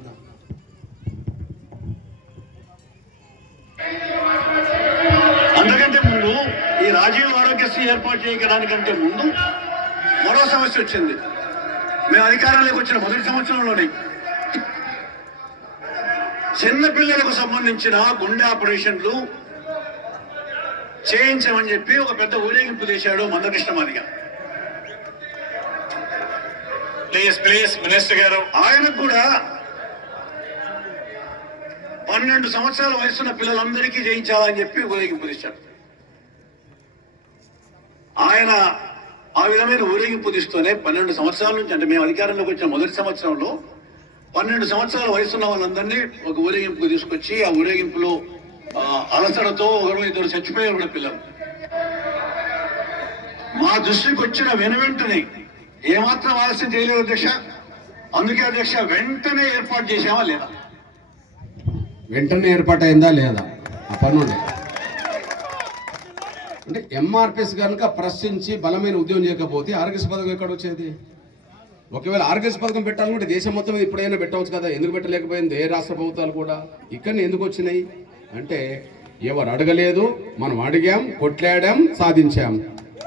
అంతకంటే ముందు ఈ రాజీవ్ ఆరోగ్యశ్రీ ఏర్పాటు చేయడానికంటే ముందు మరో సమస్య వచ్చింది. మేము అధికారంలోకి వచ్చిన మొదటి సంవత్సరంలోనే చిన్న పిల్లలకు సంబంధించిన గుండె ఆపరేషన్లు చేయించమని చెప్పి ఒక పెద్ద ఊరేగింపు చేశాడు మందకృష్ణ మాదిగ. ప్లీజ్ మినిస్టర్ గారు, ఆయనకు కూడా 12 సంవత్సరాల వయసున్న పిల్లలందరికీ చేయించాలని చెప్పి ఊరేగింపు తీశాడు. ఆయన ఆ విధమైన ఊరేగింపు తీస్తూనే 12 సంవత్సరాల నుంచి, అంటే మేము అధికారంలోకి వచ్చిన మొదటి సంవత్సరంలో 12 సంవత్సరాల వయసున్న వాళ్ళందరినీ ఒక ఊరేగింపుకు తీసుకొచ్చి ఆ ఊరేగింపులో అలసడతో 1-2 చచ్చిపోయారు కూడా పిల్లలు. మా దృష్టికి వచ్చిన వెనువెంటనే ఏమాత్రం ఆలస్యం చేయలేదు అధ్యక్ష. అందుకే అధ్యక్ష వెంటనే ఏర్పాటు చేసామా లేదా? వెంటనే ఏర్పాటైందా లేదా? ఆ పనుండే అంటే ఎంఆర్పిఎస్ కనుక ప్రశ్నించి బలమైన ఉద్యోగం చేయకపోతే ఆరోగ్యశ్రీ పథకం ఎక్కడ వచ్చేది? ఒకవేళ ఆరోగ్యశ్రీ పథకం పెట్టాలనుకుంటే దేశం మొత్తం మీద ఇప్పుడైనా పెట్టవచ్చు కదా, ఎందుకు పెట్టలేకపోయింది ఏ రాష్ట్ర ప్రభుత్వాలు కూడా? ఇక్కడనే ఎందుకు వచ్చినాయి? అంటే ఎవరు అడగలేదు, మనం అడిగాం, కొట్లాడాం, సాధించాం.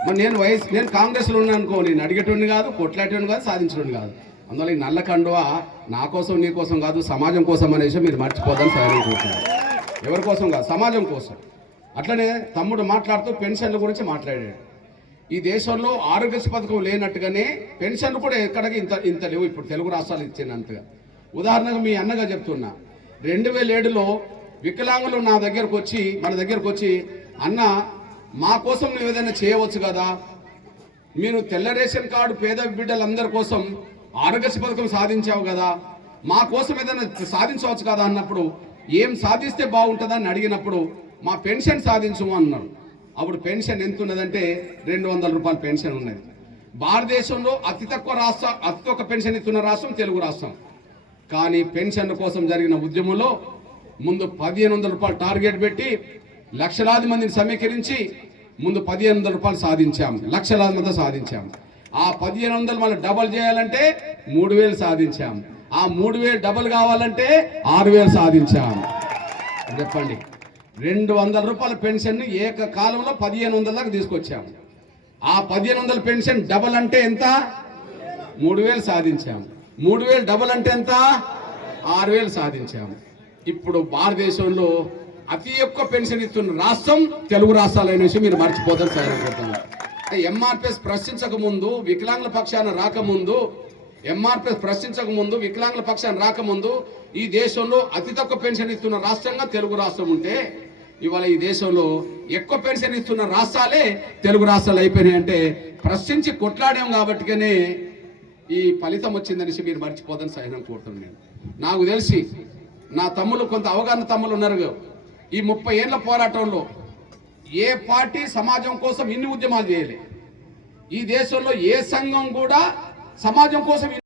మరి నేను కాంగ్రెస్లో ఉన్నాను అనుకో, నేను అడిగేటోడిని కాదు, కొట్లాడేటోడిని కాదు, సాధించడం కాదు. అందువల్ల ఈ నల్ల కండువా నా కోసం నీ కోసం కాదు, సమాజం కోసం అనేసి మీరు మర్చిపోద్దని సహాయం. ఎవరి కోసం కాదు, సమాజం కోసం. అట్లనే తమ్ముడు మాట్లాడుతూ పెన్షన్ల గురించి మాట్లాడాడు. ఈ దేశంలో ఆరోగ్యశ్రీ పథకం లేనట్టుగానే పెన్షన్లు కూడా ఎక్కడికి ఇంత లేవు ఇప్పుడు తెలుగు రాష్ట్రాలు ఇచ్చినంతగా. ఉదాహరణకు మీ అన్నగా చెప్తున్నా, 2007లో వికలాంగులు మన దగ్గరకు వచ్చి అన్న మా కోసం నువ్వు ఏదైనా చేయవచ్చు కదా, మీరు తెల్ల రేషన్ కార్డు పేద బిడ్డలందరి కోసం ఆరోగ్యశ్రీ పథకం సాధించావు కదా, మా కోసం ఏదైనా సాధించవచ్చు కదా అన్నప్పుడు, ఏం సాధిస్తే బాగుంటుందని అడిగినప్పుడు మా పెన్షన్ సాధించము అన్నారు. అప్పుడు పెన్షన్ ఎంత ఉన్నదంటే 200 రూపాయల పెన్షన్ ఉన్నది. భారతదేశంలో అతి తక్కువ పెన్షన్ ఇస్తున్న రాష్ట్రం తెలుగు రాష్ట్రం. కానీ పెన్షన్ కోసం జరిగిన ఉద్యమంలో ముందు 1500 రూపాయలు టార్గెట్ పెట్టి లక్షలాది మందిని సమీకరించి ముందు 1500 రూపాయలు సాధించాం, లక్షలాది మంది సాధించాం. ఆ 1500 మళ్ళీ డబల్ చేయాలంటే 3000 సాధించాం. ఆ 3000 డబల్ కావాలంటే 6000 సాధించాం. చెప్పండి, 200 రూపాయల పెన్షన్ ఏకకాలంలో 1500 దాకా తీసుకొచ్చాం. ఆ 1500 పెన్షన్ డబల్ అంటే ఎంత? 3000 సాధించాం. 3000 డబల్ అంటే ఎంత? 6000 సాధించాం. ఇప్పుడు భారతదేశంలో అతి ఎక్కువ పెన్షన్ ఇస్తున్న రాష్ట్రం తెలుగు రాష్ట్రాలు అనే విషయం మీరు మర్చిపోతారు. సరిపోతుంది. ఎంఆర్పిఎస్ ప్రశ్నించక ముందు, వికలాంగుల పక్షాన రాకముందు, వికలాంగుల పక్షాన రాకముందు ఈ దేశంలో అతి తక్కువ పెన్షన్ ఇస్తున్న రాష్ట్రంగా తెలుగు రాష్ట్రం ఉంటే, ఇవాళ ఈ దేశంలో ఎక్కువ పెన్షన్ ఇస్తున్న రాష్ట్రాలే తెలుగు రాష్ట్రాలు అయిపోయినాయి. అంటే ప్రశ్నించి కొట్లాడాం కాబట్టిగానే ఈ ఫలితం వచ్చిందనేసి మీరు మర్చిపోదని సహనం కోరుతున్నాను. నాకు తెలిసి నా తమ్ముళ్ళు, కొంత అవగాహన తమ్ముళ్ళు ఉన్నారు, ఈ 30 ఏళ్ల పోరాటంలో ఏ పార్టీ సమాజం కోసం ఇన్ని ఉద్యమాలు చేయలే. ఈ దేశంలో ఏ సంఘం కూడా సమాజం కోసం